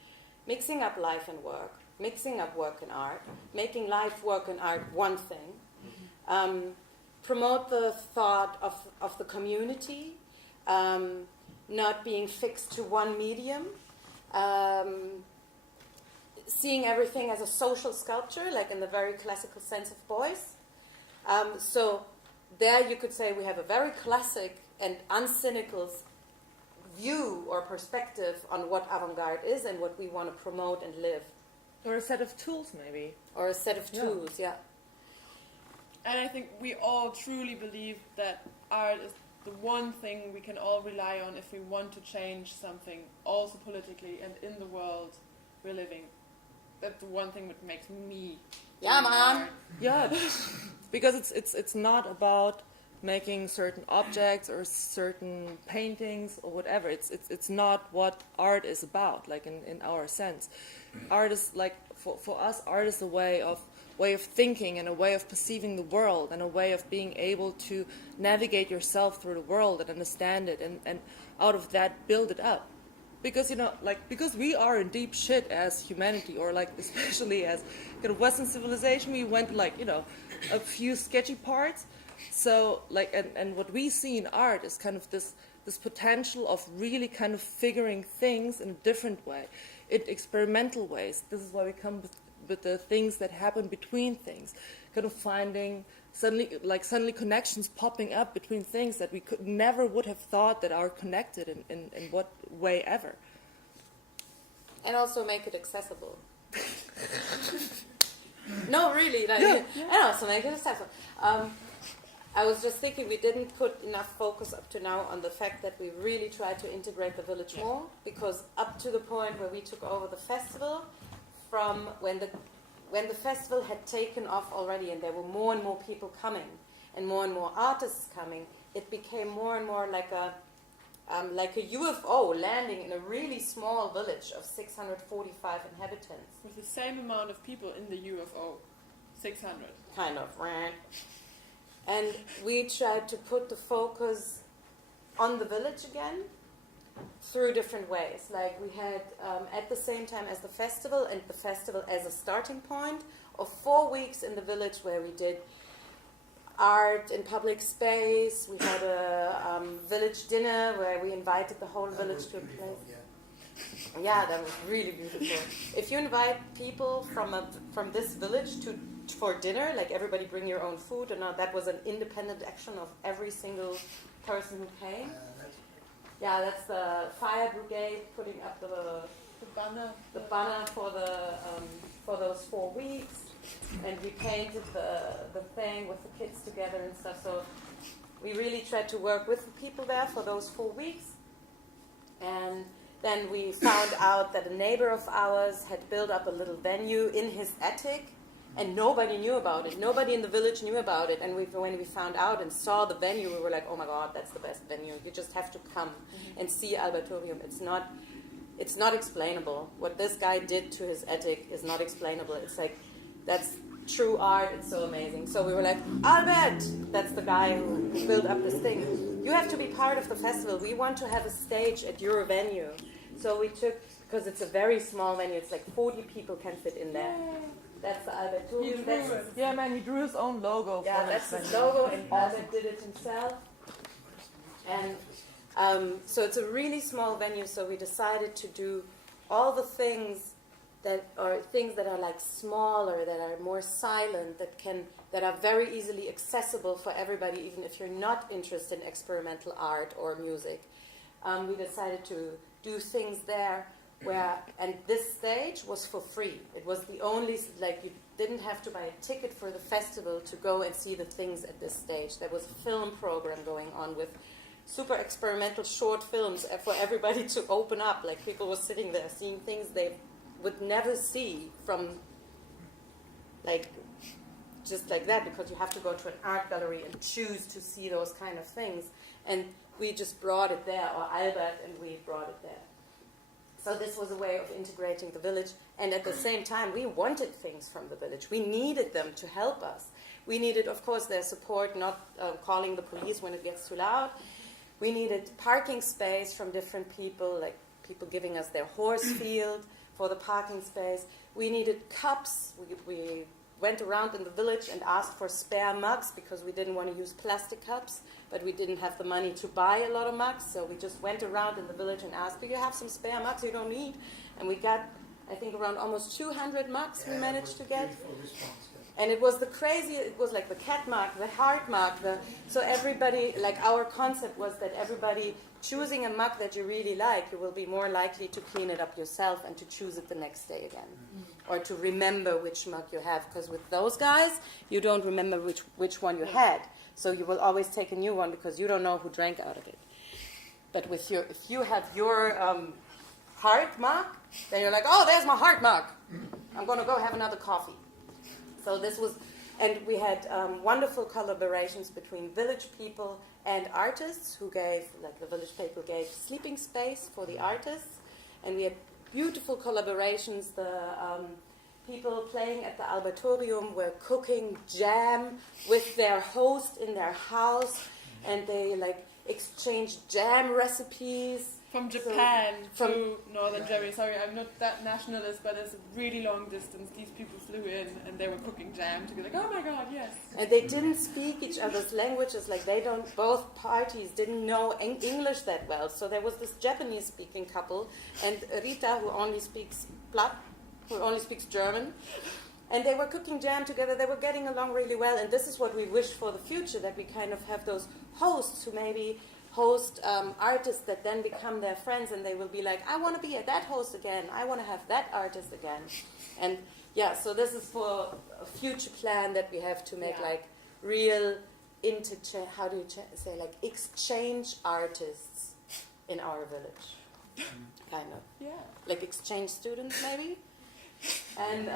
mixing up life and work, mixing up work and art, making life, work and art one thing, promote the thought of the community, not being fixed to one medium, seeing everything as a social sculpture, like in the very classical sense of Beuys. So there you could say we have a very classic and uncynical view or perspective on what avant-garde is and what we want to promote and live. Or a set of tools, maybe. Or a set of tools, yeah. And I think we all truly believe that art is the one thing we can all rely on if we want to change something, also politically and in the world we're living. That's the one thing that makes me. Yeah, man. Yeah, because it's not about making certain objects or certain paintings or whatever. It's not what art is about, like in our sense. Art is like, for us, art is a way of way of thinking and a way of perceiving the world and a way of being able to navigate yourself through the world and understand it and out of that build it up. Because, because we are in deep shit as humanity, or especially as kind of Western civilization, we went a few sketchy parts. So and what we see in art is kind of this potential of really kind of figuring things in a different way, in experimental ways. This is why we come with the things that happen between things, kind of finding suddenly connections popping up between things that we never would have thought that are connected in what way ever. And also make it accessible. No, really. And also make it accessible. I was just thinking we didn't put enough focus up to now on the fact that we really tried to integrate the village more, because up to the point where we took over the festival, from when the festival had taken off already and there were more and more people coming and more artists coming, it became more and more like a UFO landing in a really small village of 645 inhabitants. With the same amount of people in the UFO, 600. Kind of, right? And we tried to put the focus on the village again through different ways. Like we had, at the same time as the festival, and the festival as a starting point of 4 weeks in the village where we did art in public space. We had a village dinner where we invited the whole village to a place. Yeah, that was really beautiful. If you invite people from this village for dinner, like everybody bring your own food, and that was an independent action of every single person who came. Yeah, that's the fire brigade putting up the banner for those 4 weeks, and we painted the thing with the kids together and stuff. So we really tried to work with the people there for those 4 weeks, and then we found out that a neighbor of ours had built up a little venue in his attic, and nobody knew about it. Nobody in the village knew about it. And when we found out and saw the venue, we were like, oh my God, that's the best venue. You just have to come and see Albertorium. It's not explainable. What this guy did to his attic is not explainable. It's like, that's true art. It's so amazing. So we were like, Albert, that's the guy who built up this thing. You have to be part of the festival. We want to have a stage at your venue. So we took, because it's a very small venue, it's like 40 people can fit in there. That's the Albertorium. Yeah, man, he drew his own logo. Yeah, that's his logo, and Albert did it himself. And so it's a really small venue, so we decided to do all the things that are like smaller, that are more silent, that are very easily accessible for everybody, even if you're not interested in experimental art or music. We decided to do things there and this stage was for free. It was the only, you didn't have to buy a ticket for the festival to go and see the things at this stage. There was a film program going on with super experimental short films for everybody to open up. Like people were sitting there seeing things they would never see from, just like that, because you have to go to an art gallery and choose to see those kind of things. And we just brought it there, or Albert and we brought it there. So this was a way of integrating the village, and at the same time, we wanted things from the village. We needed them to help us. We needed, of course, their support, not calling the police when it gets too loud. We needed parking space from different people, like people giving us their horse field for the parking space. We needed cups. We went around in the village and asked for spare mugs because we didn't want to use plastic cups, but we didn't have the money to buy a lot of mugs, so we just went around in the village and asked, do you have some spare mugs you don't need? And we got, I think, around almost 200 mugs we managed to get. And it was it was like the cat mug, the heart mug. So everybody, our concept was that everybody choosing a mug that you really like, you will be more likely to clean it up yourself and to choose it the next day again. Or to remember which mug you have, because with those guys, you don't remember which one you had. So you will always take a new one because you don't know who drank out of it. But if you have your heart mug, then you're like, oh, there's my heart mug. I'm going to go have another coffee. So this was, and we had wonderful collaborations between village people and artists who gave, the village people gave sleeping space for the artists. And we had beautiful collaborations. The people playing at the Albertorium were cooking jam with their host in their house, and they like exchanged jam recipes. From Japan from- to Northern Germany. Sorry, I'm not that nationalist, but it's a really long distance. These people flew in and they were cooking jam together. Like, oh my god, yes. And they didn't speak each other's languages, like both parties didn't know English that well. So there was this Japanese speaking couple, and Rita, who only speaks German, and they were cooking jam together. They were getting along really well, and this is what we wish for the future, that we kind of have those hosts who maybe host artists that then become their friends, and they will be like, I want to be that host again, I want to have that artist again. And yeah, so this is for a future plan that we have to make like real how do you say, like exchange artists in our village. Kind of. Yeah. Like exchange students maybe. And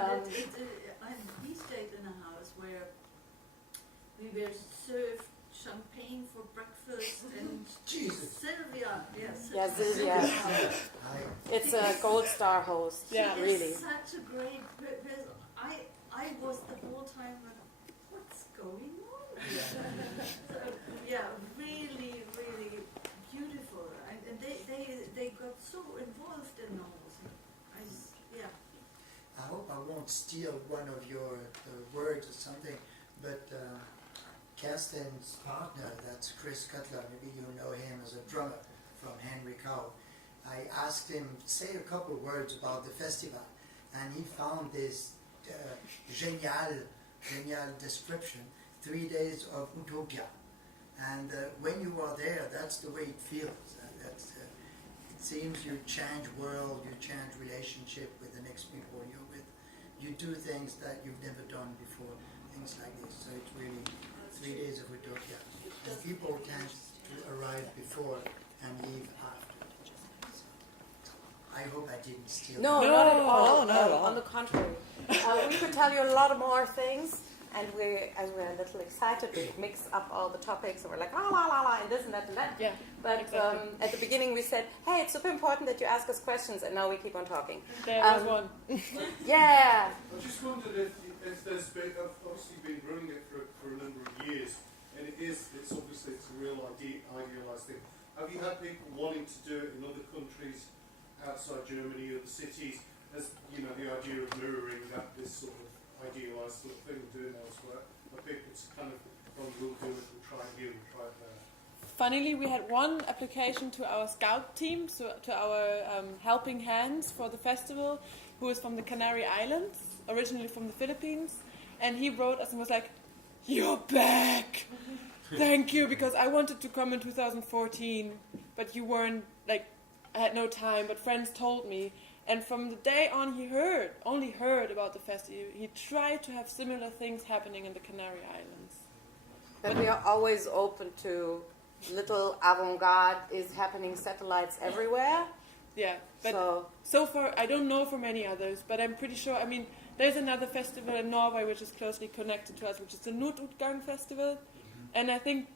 we stayed in a house where we were served champagne for breakfast, and Jesus. Sylvia, yeah, Sylvia. It's a gold star host. Yeah. Really. Such a great person. I was the whole time like, what's going on? So, yeah, really, really beautiful, and they got so involved in all this. I hope I won't steal one of your words or something, but Kirsten's partner, that's Chris Cutler, maybe you know him as a drummer from Henry Cow. I asked him, say a couple words about the festival, and he found this genial description, 3 days of utopia. And when you are there, that's the way it feels. It seems you change world, you change relationship with the next people you're with. You do things that you've never done before, things like this. So it's really 3 days of utopia. And people tend to arrive before and leave after. I hope I didn't steal No, that. not at all. not at all. On the contrary. We could tell you a lot more things, and we're a little excited, we mix up all the topics, and we're like, la la la la, and this and that and that. Yeah. But exactly. at the beginning we said, hey, it's super important that you ask us questions, and now we keep on talking. There was one. Yeah. I just wondered if there's been, I've obviously been running it for a number of years, and it's obviously a real idealised thing. Have you had people wanting to do it in other countries outside Germany or the cities, as you know, the idea of mirroring this sort of idealised sort of thing doing elsewhere? Are people kind of, oh, we'll do it, we'll try it here, we'll try it there? Funnily, we had one application to our scout team, so to our helping hands for the festival, who is from the Canary Islands, originally from the Philippines, and he wrote us and was like, "You're back! Thank you, because I wanted to come in 2014, but you weren't, like, I had no time, but friends told me." And from the day on, he only heard about the festival. He tried to have similar things happening in the Canary Islands. But we are always open to little avant-garde is happening satellites everywhere. Yeah, but so far, I don't know for many others, but I'm pretty sure, I mean, there's another festival in Norway which is closely connected to us, which is the Nordutgang Festival, and I think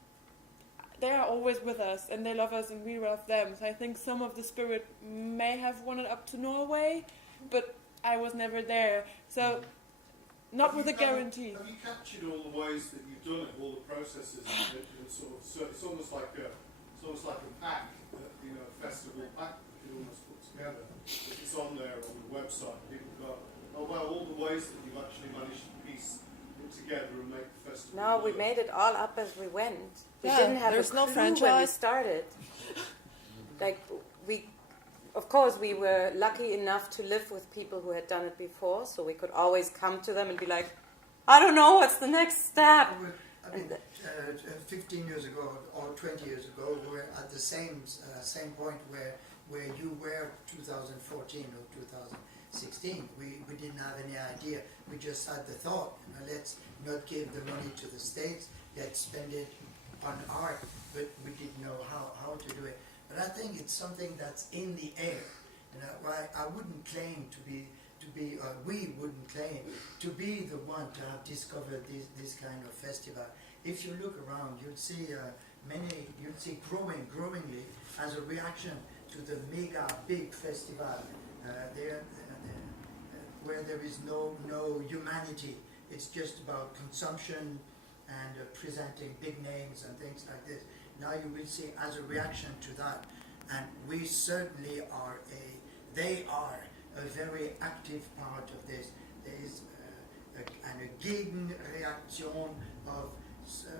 they are always with us, and they love us, and we love them. So I think some of the spirit may have wanted up to Norway, but I was never there. So, not with a guarantee. Have you captured all the ways that you've done it, all the processes, and sort of, so it's almost like a pack, you know, a festival pack that you almost put together. It's on there on the website. People go, oh wow, all the ways that you've actually managed to piece it together and make the festival. No, we work. made it all up as we went. We Yeah, didn't have there's a no clue when we franchise. started. Like of course, we were lucky enough to live with people who had done it before, so we could always come to them and be like, I don't know, what's the next step? I mean, 15 years ago or 20 years ago, we were at the same point where you were 2014 or 2016. We didn't have any idea. We just had the thought, you know, let's not give the money to the States, let's spend it on art, but we didn't know how to do it. But I think it's something that's in the air. You know, I wouldn't claim we wouldn't claim to be the one to have discovered this kind of festival. If you look around, you'll see growingly as a reaction to the mega big festival. where there is no humanity. It's just about consumption and presenting big names and things like this. Now you will see as a reaction to that, and we certainly they are a very active part of this. There is a Gegenreaktion of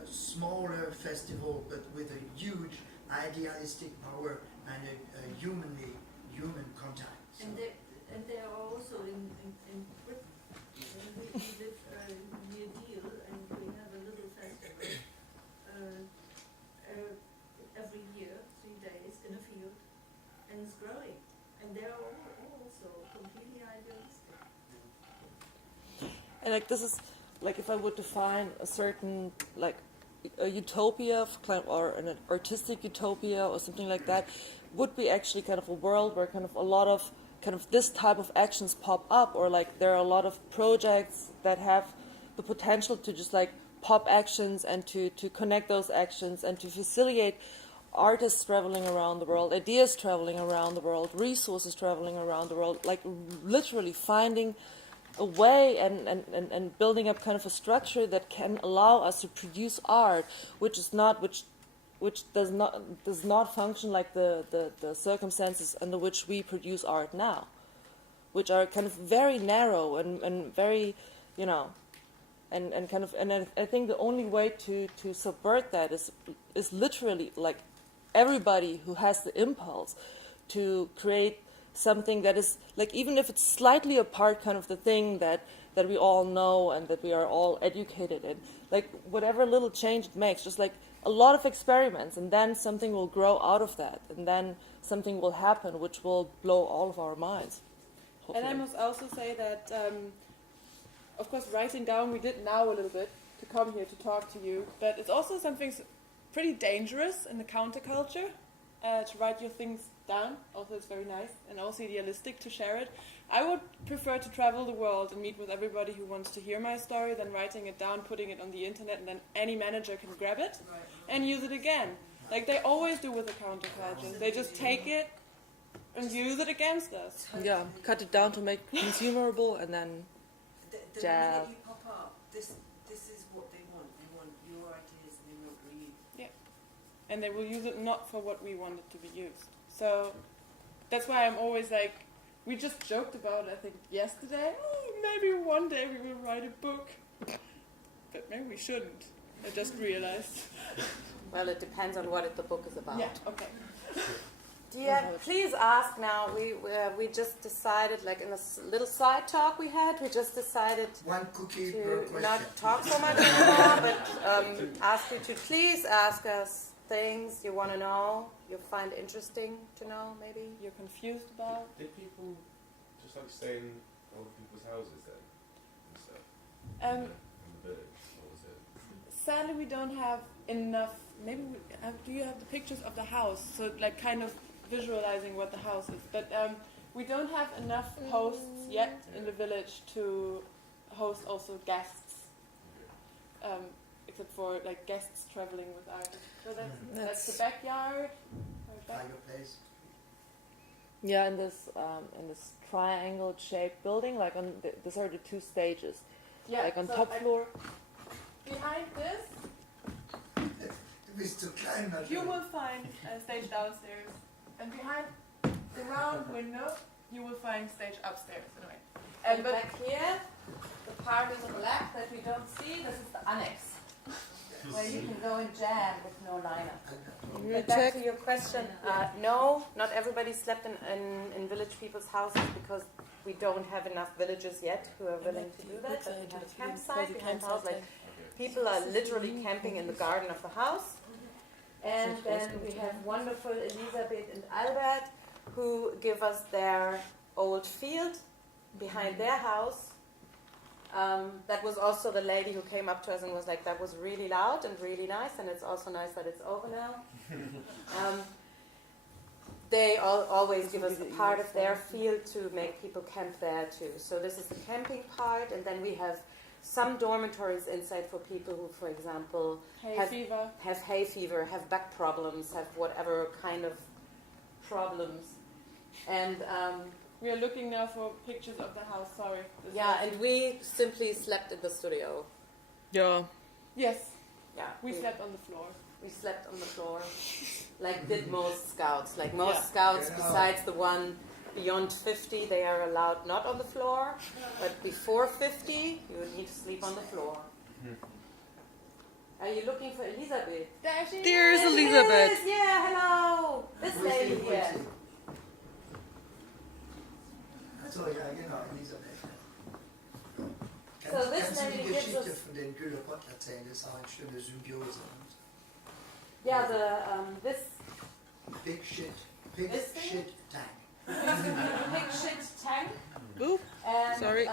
smaller festival, but with a huge idealistic power and a human contact. So. And they are also in Britain. We live near Deal, and we have a little festival every year, 3 days in a field, and it's growing. And they are all also completely idealistic. And like this is like if I would define a certain like a utopia or an artistic utopia or something like that, would be actually kind of a world where kind of a lot of kind of this type of actions pop up, or like there are a lot of projects that have the potential to just like pop actions and to connect those actions and to facilitate artists traveling around the world, ideas traveling around the world, resources traveling around the world, like literally finding a way and building up kind of a structure that can allow us to produce art, which does not function like the circumstances under which we produce art now, which are kind of very narrow and very, you know, and I think the only way to subvert that is literally like everybody who has the impulse to create something that is like, even if it's slightly apart kind of the thing that we all know and that we are all educated in, like whatever little change it makes, just like a lot of experiments, and then something will grow out of that, and then something will happen which will blow all of our minds. Hopefully. And I must also say that, of course, writing down, we did now a little bit to come here to talk to you, but it's also something pretty dangerous in the counterculture to write your things down. Also, it's very nice and also idealistic to share it. I would prefer to travel the world and meet with everybody who wants to hear my story than writing it down, putting it on the internet, and then any manager can grab it and use it again. Like they always do with the counterculture. They just take it and use it against us. Yeah, cut it down to make it consumable, and then the jab. minute you pop up, this is what they want. They want your ideas, and they want you. Yeah. And they will use it not for what we want it to be used. So that's why I'm always like, we just joked about it, I think, yesterday. Oh, maybe one day we will write a book. But maybe we shouldn't. I just realized. Well, it depends on what the book is about. Yeah, okay. Yeah, please ask now. We just decided, like in a little side talk we had, we just decided one cookie per to question. not talk so much anymore, but ask you to please ask us things you want to know, you find interesting to know, maybe. You're confused about. Did people just like stay in other people's houses then and stuff? In the village, or was it? Sadly, we don't have enough. Maybe do you have the pictures of the house? So like kind of visualizing what the house is. But we don't have enough hosts yet in the village to host also guests. Except for like guests traveling with artists. So that's the backyard. Fireplace. Yeah, in this triangle-shaped building, like on these are the two stages. Yeah, like on so top floor. Behind this, We still climb that you hill. will find a stage downstairs, and behind the round window, you will find stage upstairs. Anyway, And back here, the part in the black that we don't see, this is the annex, where you can go and jam with no liner. But back to your question, no, not everybody slept in village people's houses because we don't have enough villagers yet who are willing to do that. But we have a campsite behind the house. Like people are literally camping in the garden of the house. And then we have wonderful Elisabeth and Albert who give us their old field behind their house. That was also the lady who came up to us and was like, that was really loud and really nice, and it's also nice that it's over now. They always give us a part of their field to make people camp there too. So this is the camping part, and then we have some dormitories inside for people who, for example, have hay fever, have back problems, have whatever kind of problems. And We are looking now for pictures of the house. Sorry. Yeah, and we simply slept in the studio. Yeah. Yes, Yeah, we slept on the floor. We slept on the floor, like did most scouts. Like most Yeah. scouts, Yeah. besides the one beyond 50, they are allowed not on the floor. But before 50, you would need to sleep on the floor. Are you looking for Elisabeth? There she There's There she Elisabeth. is. Yeah, hello. This Wo ist lady die? here. Also, ja, genau, Elisabeth. So this Kannst du lady die gives Geschichte us- von den Gülerpott erzählen? Das ist auch eine schöne Symbiose. Yeah, this Big shit This thing? shit tank. big shit tank. Oop. And Sorry.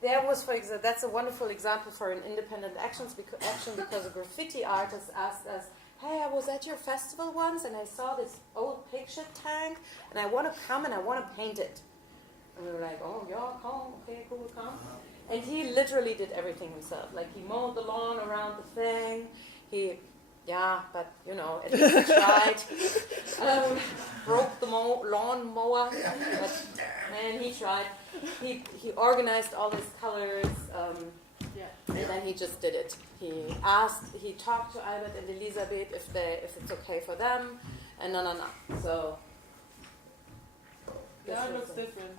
there was, for example, that's a wonderful example for an independent action because a graffiti artist asked us, hey, I was at your festival once and I saw this old pig shit tank and I want to come and I want to paint it. And we were like, oh, yeah, come, okay, cool, come. And he literally did everything himself. Like, he mowed the lawn around the thing. But, you know, at least he tried. Broke the lawn mower. But, man, he tried. He organized all his colors. And then he just did it. He talked to Albert and Elisabeth if it's okay for them. And no. So... Now it looks different.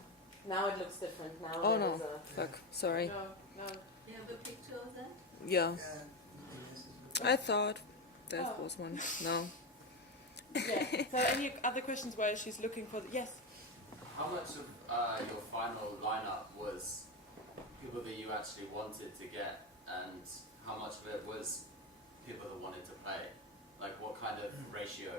Now it looks different. Now Oh, there no. is a... Fuck. Sorry. No. You have a picture of that? Yeah. Yeah. I thought that Oh. was one. No. Yeah. So any other questions while she's looking for yes? How much of your final lineup was people that you actually wanted to get, and how much of it was people that wanted to play? Like, what kind of ratio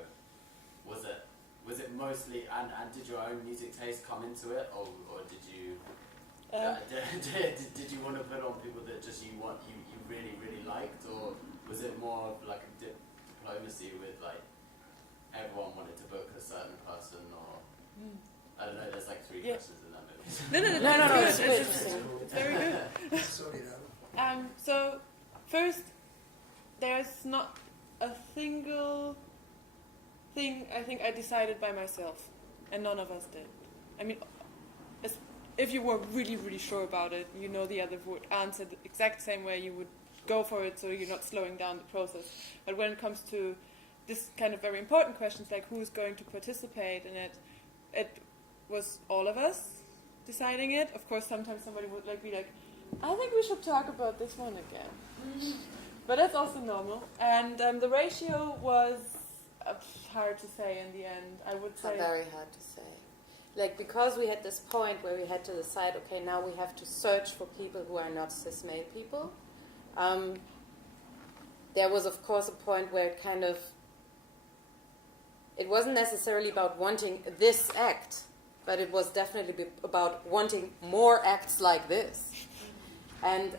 was it? Was it mostly, and did your own music taste come into it, or did you did you want to put on people that just you really liked, or was it more of like a diplomacy with like everyone wanted to book a certain person, or I don't know. There's like three questions in that movie. No. It's It's interesting. very good. Sorry, no. So first, there's not a single thing I think I decided by myself, and none of us did. I mean, if you were really, really sure about it, you know the other would answer the exact same way. You would go for it, so you're not slowing down the process. But when it comes to this kind of very important questions, like who's going to participate in it, it was all of us deciding it. Of course, sometimes somebody would be like, I think we should talk about this one again. But that's also normal. And the ratio was hard to say in the end. I would say Very hard to say. Like, because we had this point where we had to decide, okay, now we have to search for people who are not cis-male people. There was, of course, a point where it wasn't necessarily about wanting this act, but it was definitely about wanting more acts like this. And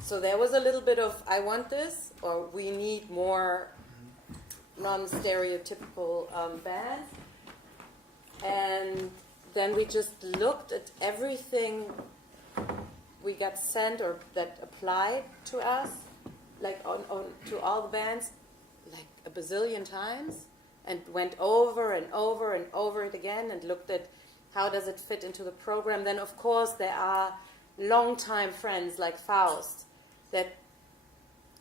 so there was a little bit of, I want this, or we need more non-stereotypical bands. And then we just looked at everything we got sent or that applied to us, like to all the bands, like a bazillion times, and went over and over and over it again and looked at how does it fit into the program. Then, of course, there are long-time friends like Faust that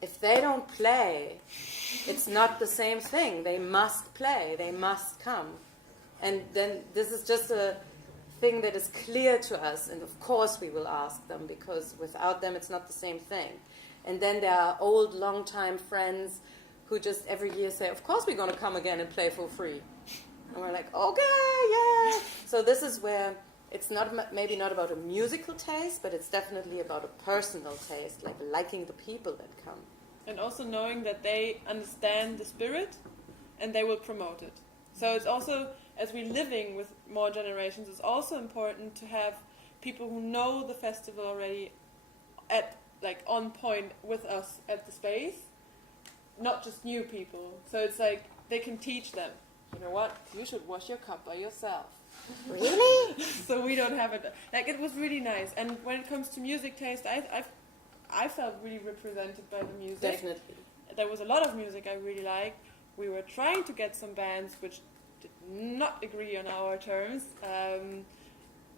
if they don't play, it's not the same thing. They must play. They must come. And then this is just a thing that is clear to us, and of course we will ask them, because without them it's not the same thing. And then there are old, long-time friends who just every year say, of course we're going to come again and play for free. And we're like, okay, yeah. So this is where it's maybe not about a musical taste, but it's definitely about a personal taste, like liking the people that come. and also knowing that they understand the spirit and they will promote it. So it's also, as we're living with more generations, it's also important to have people who know the festival already on point with us at the space, not just new people. So it's like they can teach them, you know what, you should wash your cup by yourself. Really? So we don't have it. Like, it was really nice. And when it comes to music taste, I felt really represented by the music. Definitely. There was a lot of music I really liked. We were trying to get some bands which did not agree on our terms.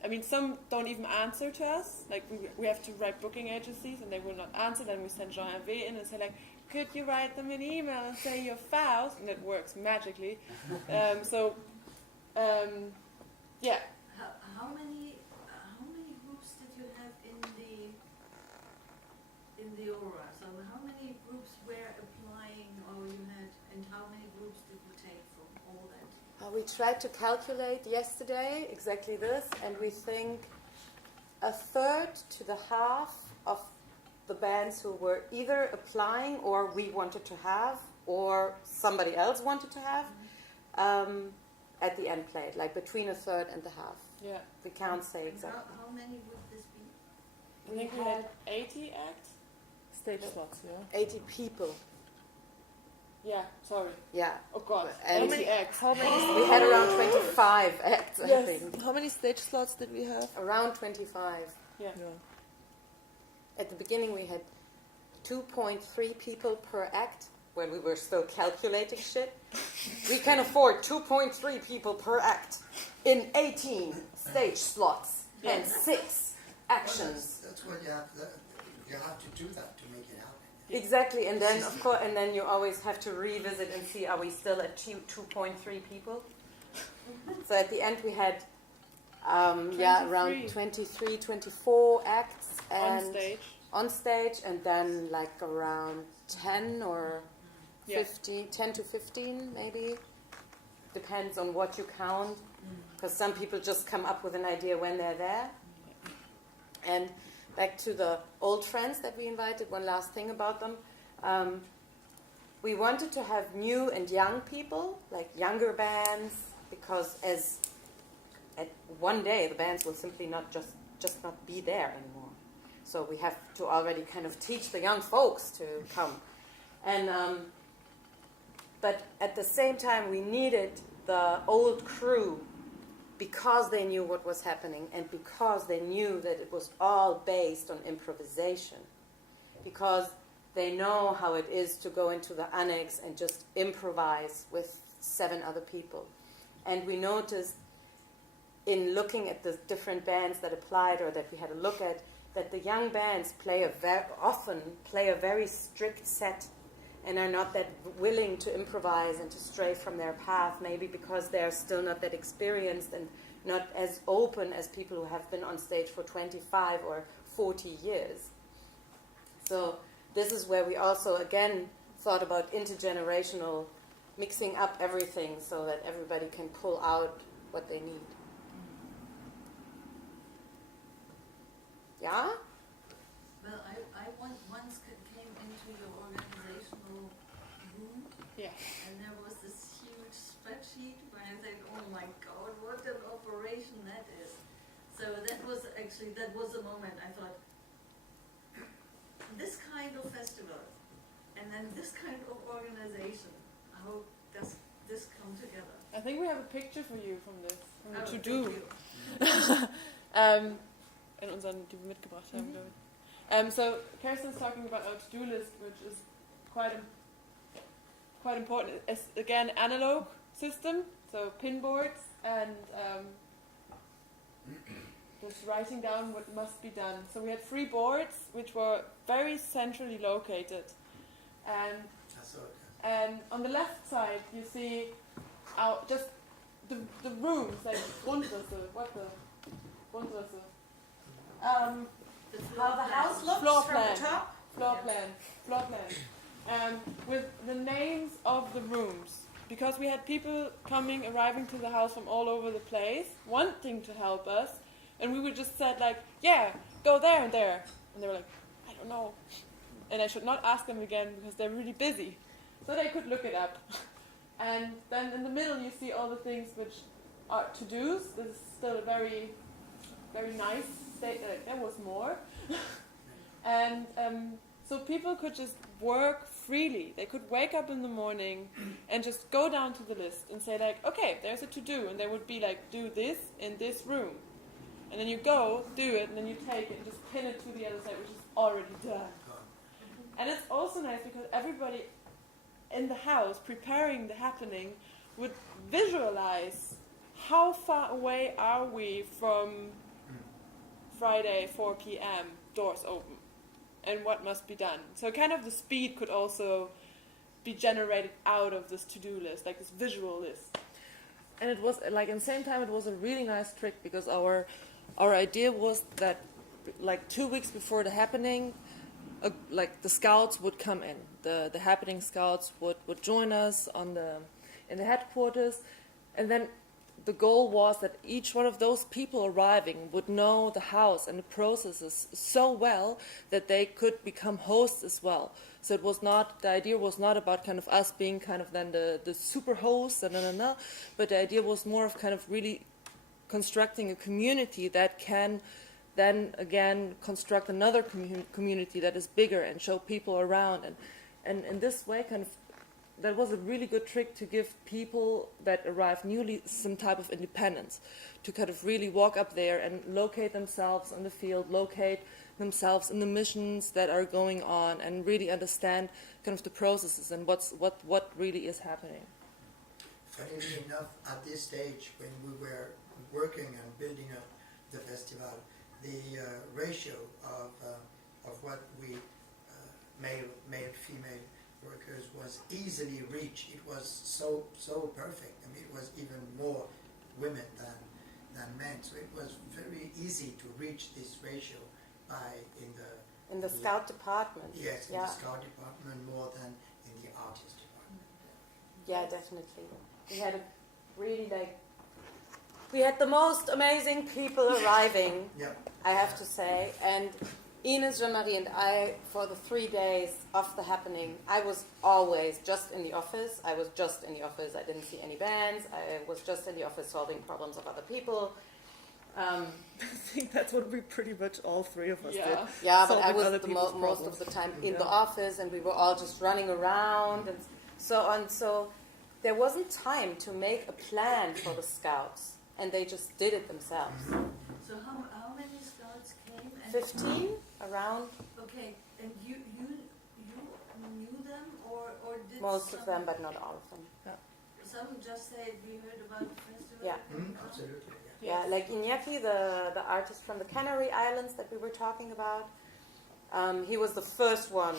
I mean, some don't even answer to us. Like, we have to write booking agencies, and they will not answer. Then we send Jeanne-Marie in and say, like, could you write them an email and say your files? And it works magically. Yeah. How many groups did you have in the Aura? So how many groups were applying, or you had, and how many groups did you take from all that? We tried to calculate yesterday exactly this, and we think a third to the half of the bands who were either applying or we wanted to have or somebody else wanted to have at the end played, like between a third and the half. Yeah. We can't say exactly. How many would this be? I think we had 80 acts. Stage slots, yeah. 80 people. Yeah, sorry. Yeah. Oh God, And 80 acts. How many? We had around 25 acts, I think. How many stage slots did we have? Around 25. Yeah. At the beginning we had 2.3 people per act when we were still calculating shit. We can afford 2.3 people per act in 18 stage slots and 6 actions. That's what you have to do that to make it happen. Exactly, and then of course, and then you always have to revisit and see, are we still at 2.3 people? So at the end we had around 23, 24 acts and on stage, and then like around 10 or 15, 10 to 15 maybe. Depends on what you count, because some people just come up with an idea when they're there. And back to the old friends that we invited, one last thing about them. We wanted to have new and young people, like younger bands, because as at one day the bands will simply not just not be there anymore. So we have to already kind of teach the young folks to come. And but at the same time we needed the old crew, because they knew what was happening and because they knew that it was all based on improvisation, because they know how it is to go into the annex and just improvise with 7 other people. And we noticed in looking at the different bands that applied or that we had a look at, that the young bands often play a very strict set and are not that willing to improvise and to stray from their path, maybe because they're still not that experienced and not as open as people who have been on stage for 25 or 40 years. So this is where we also, again, thought about intergenerational, mixing up everything so that everybody can pull out what they need. Yeah? Well, I once came into your organizational room, and there was this huge spreadsheet where I said, oh my God, what an operation that is. So that was a moment I thought, this kind of festival, and then this kind of organization, how does this come together? I think we have a picture for you from this, from the to-do. In unseren, die wir mitgebracht haben, glaube ich. So Kirsten's talking about our to-do list, which is quite important. It's again analog system, so pin boards and just writing down what must be done. So we had 3 boards which were very centrally located, and on the left side you see just the rooms, like Grundrisse. What the Grundrisse? How the house looks floor from plan, the top? floor plan, with the names of the rooms, because we had people arriving to the house from all over the place, wanting to help us, and we would just said like, yeah, go there and there, and they were like, I don't know, and I should not ask them again because they're really busy, so they could look it up. And then in the middle you see all the things which are to-dos. This is still a very, very nice state. There was more. And so people could just work freely. They could wake up in the morning and just go down to the list and say like, okay, there's a to-do, and they would be like, do this in this room. And then you go, do it, and then you take it and just pin it to the other side, which is already done. And it's also nice because everybody in the house preparing the happening would visualize how far away are we from Friday, 4 p.m., doors open, and what must be done. So kind of the speed could also be generated out of this to-do list, like this visual list. And it was like, at the same time, it was a really nice trick, because our idea was that, like 2 weeks before the happening, like the scouts would come in. The happening scouts would join us in the headquarters, and then the goal was that each one of those people arriving would know the house and the processes so well that they could become hosts as well. So the idea was not about kind of us being kind of then the super hosts, but the idea was more of kind of really constructing a community that can then again construct another community that is bigger and show people around. And in this way, kind of, that was a really good trick to give people that arrive newly some type of independence, to kind of really walk up there and locate themselves on the field, locate themselves in the missions that are going on, and really understand kind of the processes and what really is happening. Funnily enough, at this stage, when we were working and building up the festival, the ratio of what we male, female workers was easily reached. It was so perfect. I mean, it was even more women than men. So it was very easy to reach this ratio in the scout department. Yes, in the scout department more than in the artist department. Yeah, definitely. We had the most amazing people arriving. Yeah. I have to say, and Ines, Jeanne-Marie, and I, for the 3 days of the happening, I was always just in the office. I didn't see any bands. I was just in the office solving problems of other people. I think that's what we pretty much all three of us did. Yeah, but I was most of the time in the office, and we were all just running around and so on. So there wasn't time to make a plan for the scouts, and they just did it themselves. So how many scouts came? And 15 around. Okay, and you knew them or did Most of them, but not all of them. Some just said we heard about the festival? Yeah. Absolutely. Yeah, like Iñaki, the artist from the Canary Islands that we were talking about, he was the first one,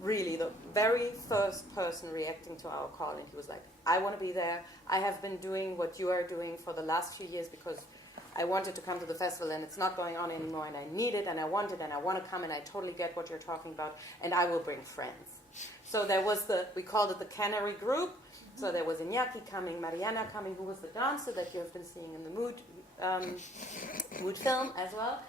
really the very first person reacting to our call, and he was like, I want to be there. I have been doing what you are doing for the last few years because I wanted to come to the festival and it's not going on anymore, and I need it and I want it and I want to come, and I totally get what you're talking about, and I will bring friends. So there was we called it the Canary Group. So there was Iñaki coming, Mariana coming, who was the dancer that you have been seeing in the Mood film as well.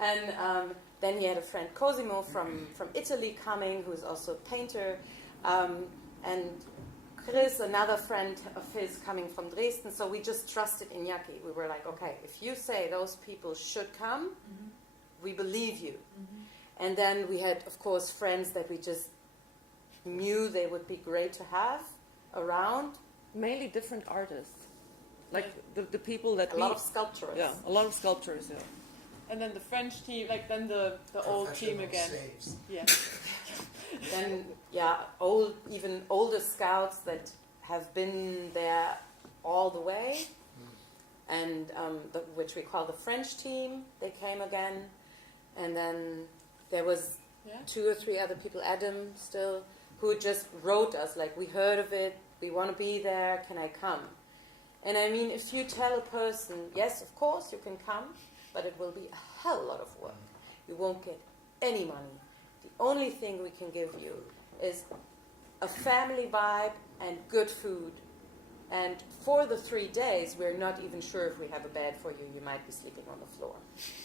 And then he had a friend, Cosimo, from Italy coming, who's also a painter. And Chris, another friend of his, coming from Dresden. So we just trusted Iñaki. We were like, okay, if you say those people should come, we believe you. And then we had, of course, friends that we just knew they would be great to have around. Mainly different artists, like the people that a lot of sculptures. Yeah, a lot of sculptures. Yeah. And then the French team, like then the old team again. Slaves. Yeah. Then even older scouts that have been there all the way, and which we call the French team. They came again, and then there was 2 or 3 other people. Adam still, who just wrote us, like, we heard of it, we want to be there, can I come? And I mean, if you tell a person, yes, of course you can come, but it will be a hell lot of work. You won't get any money. The only thing we can give you is a family vibe and good food. And for the 3 days, we're not even sure if we have a bed for you. You might be sleeping on the floor.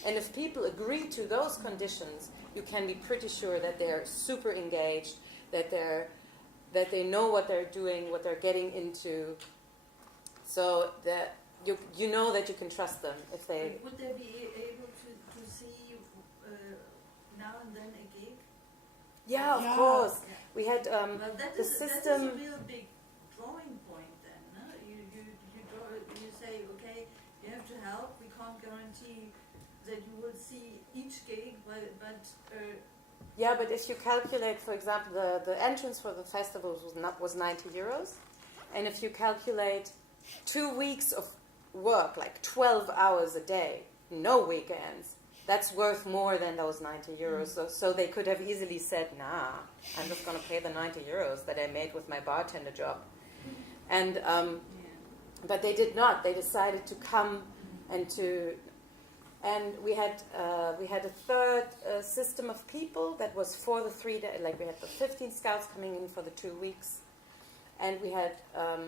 And if people agree to those conditions, you can be pretty sure that they're super engaged, that they know what they're doing, what they're getting into, so that you know that you can trust them if they. Would they be able to see now and then a gig? Yeah, of course. Yeah. We had Well, the system. That is a real big drawing point then. No? You say, okay, you have to help. We can't guarantee that you will see each gig, but Yeah, but if you calculate, for example, the entrance for the festival was 90 euros, and if you calculate 2 weeks of work, like 12 hours a day, no weekends, that's worth more than those 90 euros. So they could have easily said, nah, I'm just going to pay the 90 euros that I made with my bartender job. And but they did not. They decided to come and we had a third system of people that was for the 3 days. Like we had the 15 scouts coming in for the 2 weeks, and we had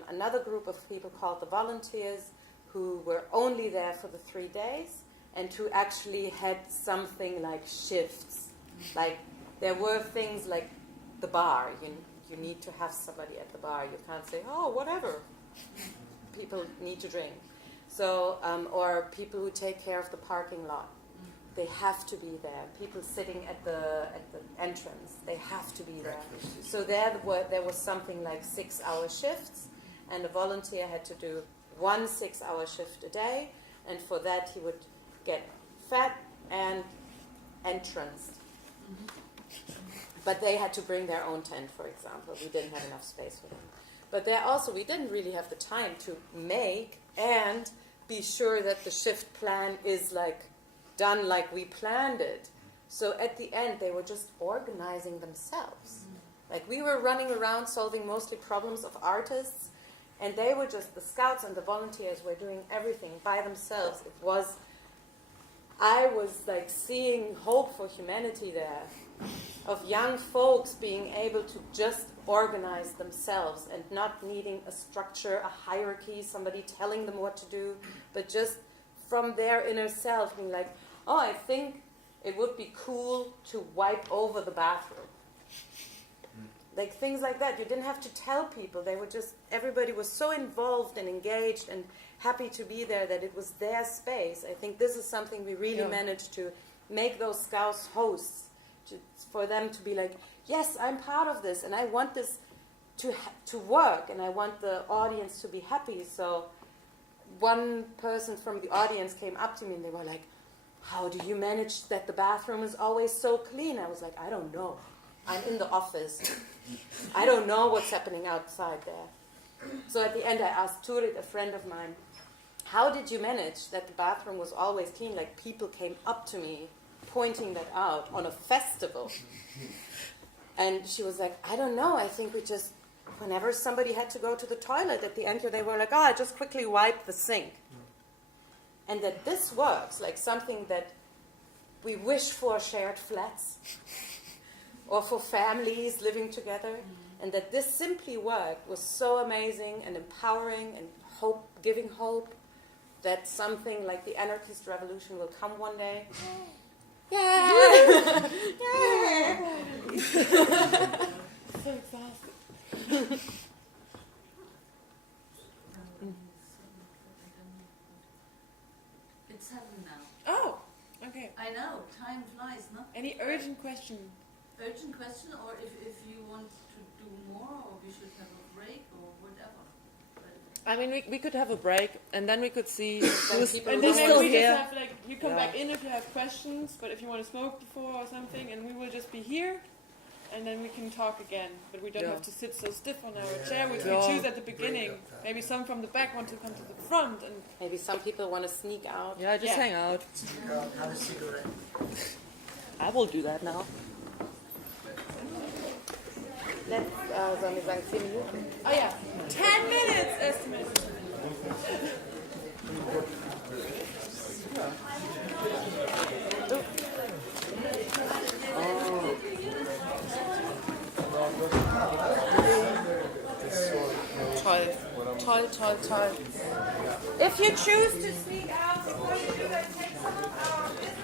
another group of people called the volunteers who were only there for the 3 days and who actually had something like shifts. Like there were things like the bar. You need to have somebody at the bar. You can't say, oh, whatever. People need to drink. So, or people who take care of the parking lot, they have to be there. People sitting at the entrance, they have to be there. So there was something like 6-hour shifts, and a volunteer had to do 1 6-hour shift a day, and for that he would get fed and entranced. But they had to bring their own tent, for example. We didn't have enough space for them. But there also, we didn't really have the time to make and be sure that the shift plan is like done like we planned it. So at the end, they were just organizing themselves. Like we were running around solving mostly problems of artists, and they were just, the scouts and the volunteers were doing everything by themselves. I was like seeing hope for humanity there, of young folks being able to just organize themselves and not needing a structure, a hierarchy, somebody telling them what to do, but just from their inner self being like, oh, I think it would be cool to wipe over the bathroom. Like things like that. You didn't have to tell people. They were just, everybody was so involved and engaged and happy to be there that it was their space. I think this is something we really managed to make those scouts hosts, for them to be like, yes, I'm part of this, and I want this to work, and I want the audience to be happy. So one person from the audience came up to me, and they were like, how do you manage that the bathroom is always so clean? I was like, I don't know. I'm in the office. I don't know what's happening outside there. So at the end, I asked Turit, a friend of mine, how did you manage that the bathroom was always clean? Like people came up to me pointing that out on a festival. And she was like, I don't know, I think we just, whenever somebody had to go to the toilet at the end, they were like, I just quickly wipe the sink. And that this works, like something that we wish for shared flats or for families living together, and that this simply worked was so amazing and empowering and hope, giving hope that something like the anarchist revolution will come one day. Yeah. So exhausted. It's 7 now. Oh, okay. I know, time flies, no? Any urgent question? Urgent question, or if you want to do more, or we should have a break, or whatever. I mean, we could have a break, and then we could see who's people And then maybe still we here. just have like, you come back in if you have questions, but if you want to smoke before or something, and we will just be here, and then we can talk again. But we don't have to sit so stiff on our chair, which we choose at the beginning. Maybe some from the back want to come to the front, and maybe some people want to sneak out. Yeah, just hang out. Have a cigarette. I will do that now. Let's, sollen wir sagen 10 Minuten? oh yeah, 10 minutes estimate. Toll. If you choose to sneak out before you do that, take some of our business.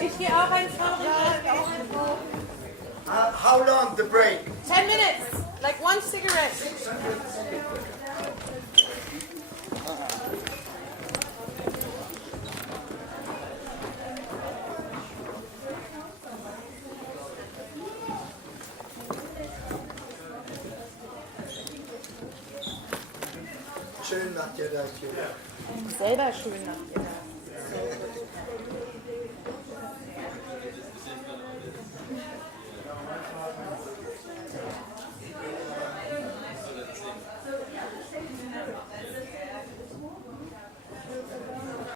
Ich gehe auch einfach. How long the break? 10 minutes. Like one cigarette. Schön macht ihr das, Julia. Selber schön nach dir.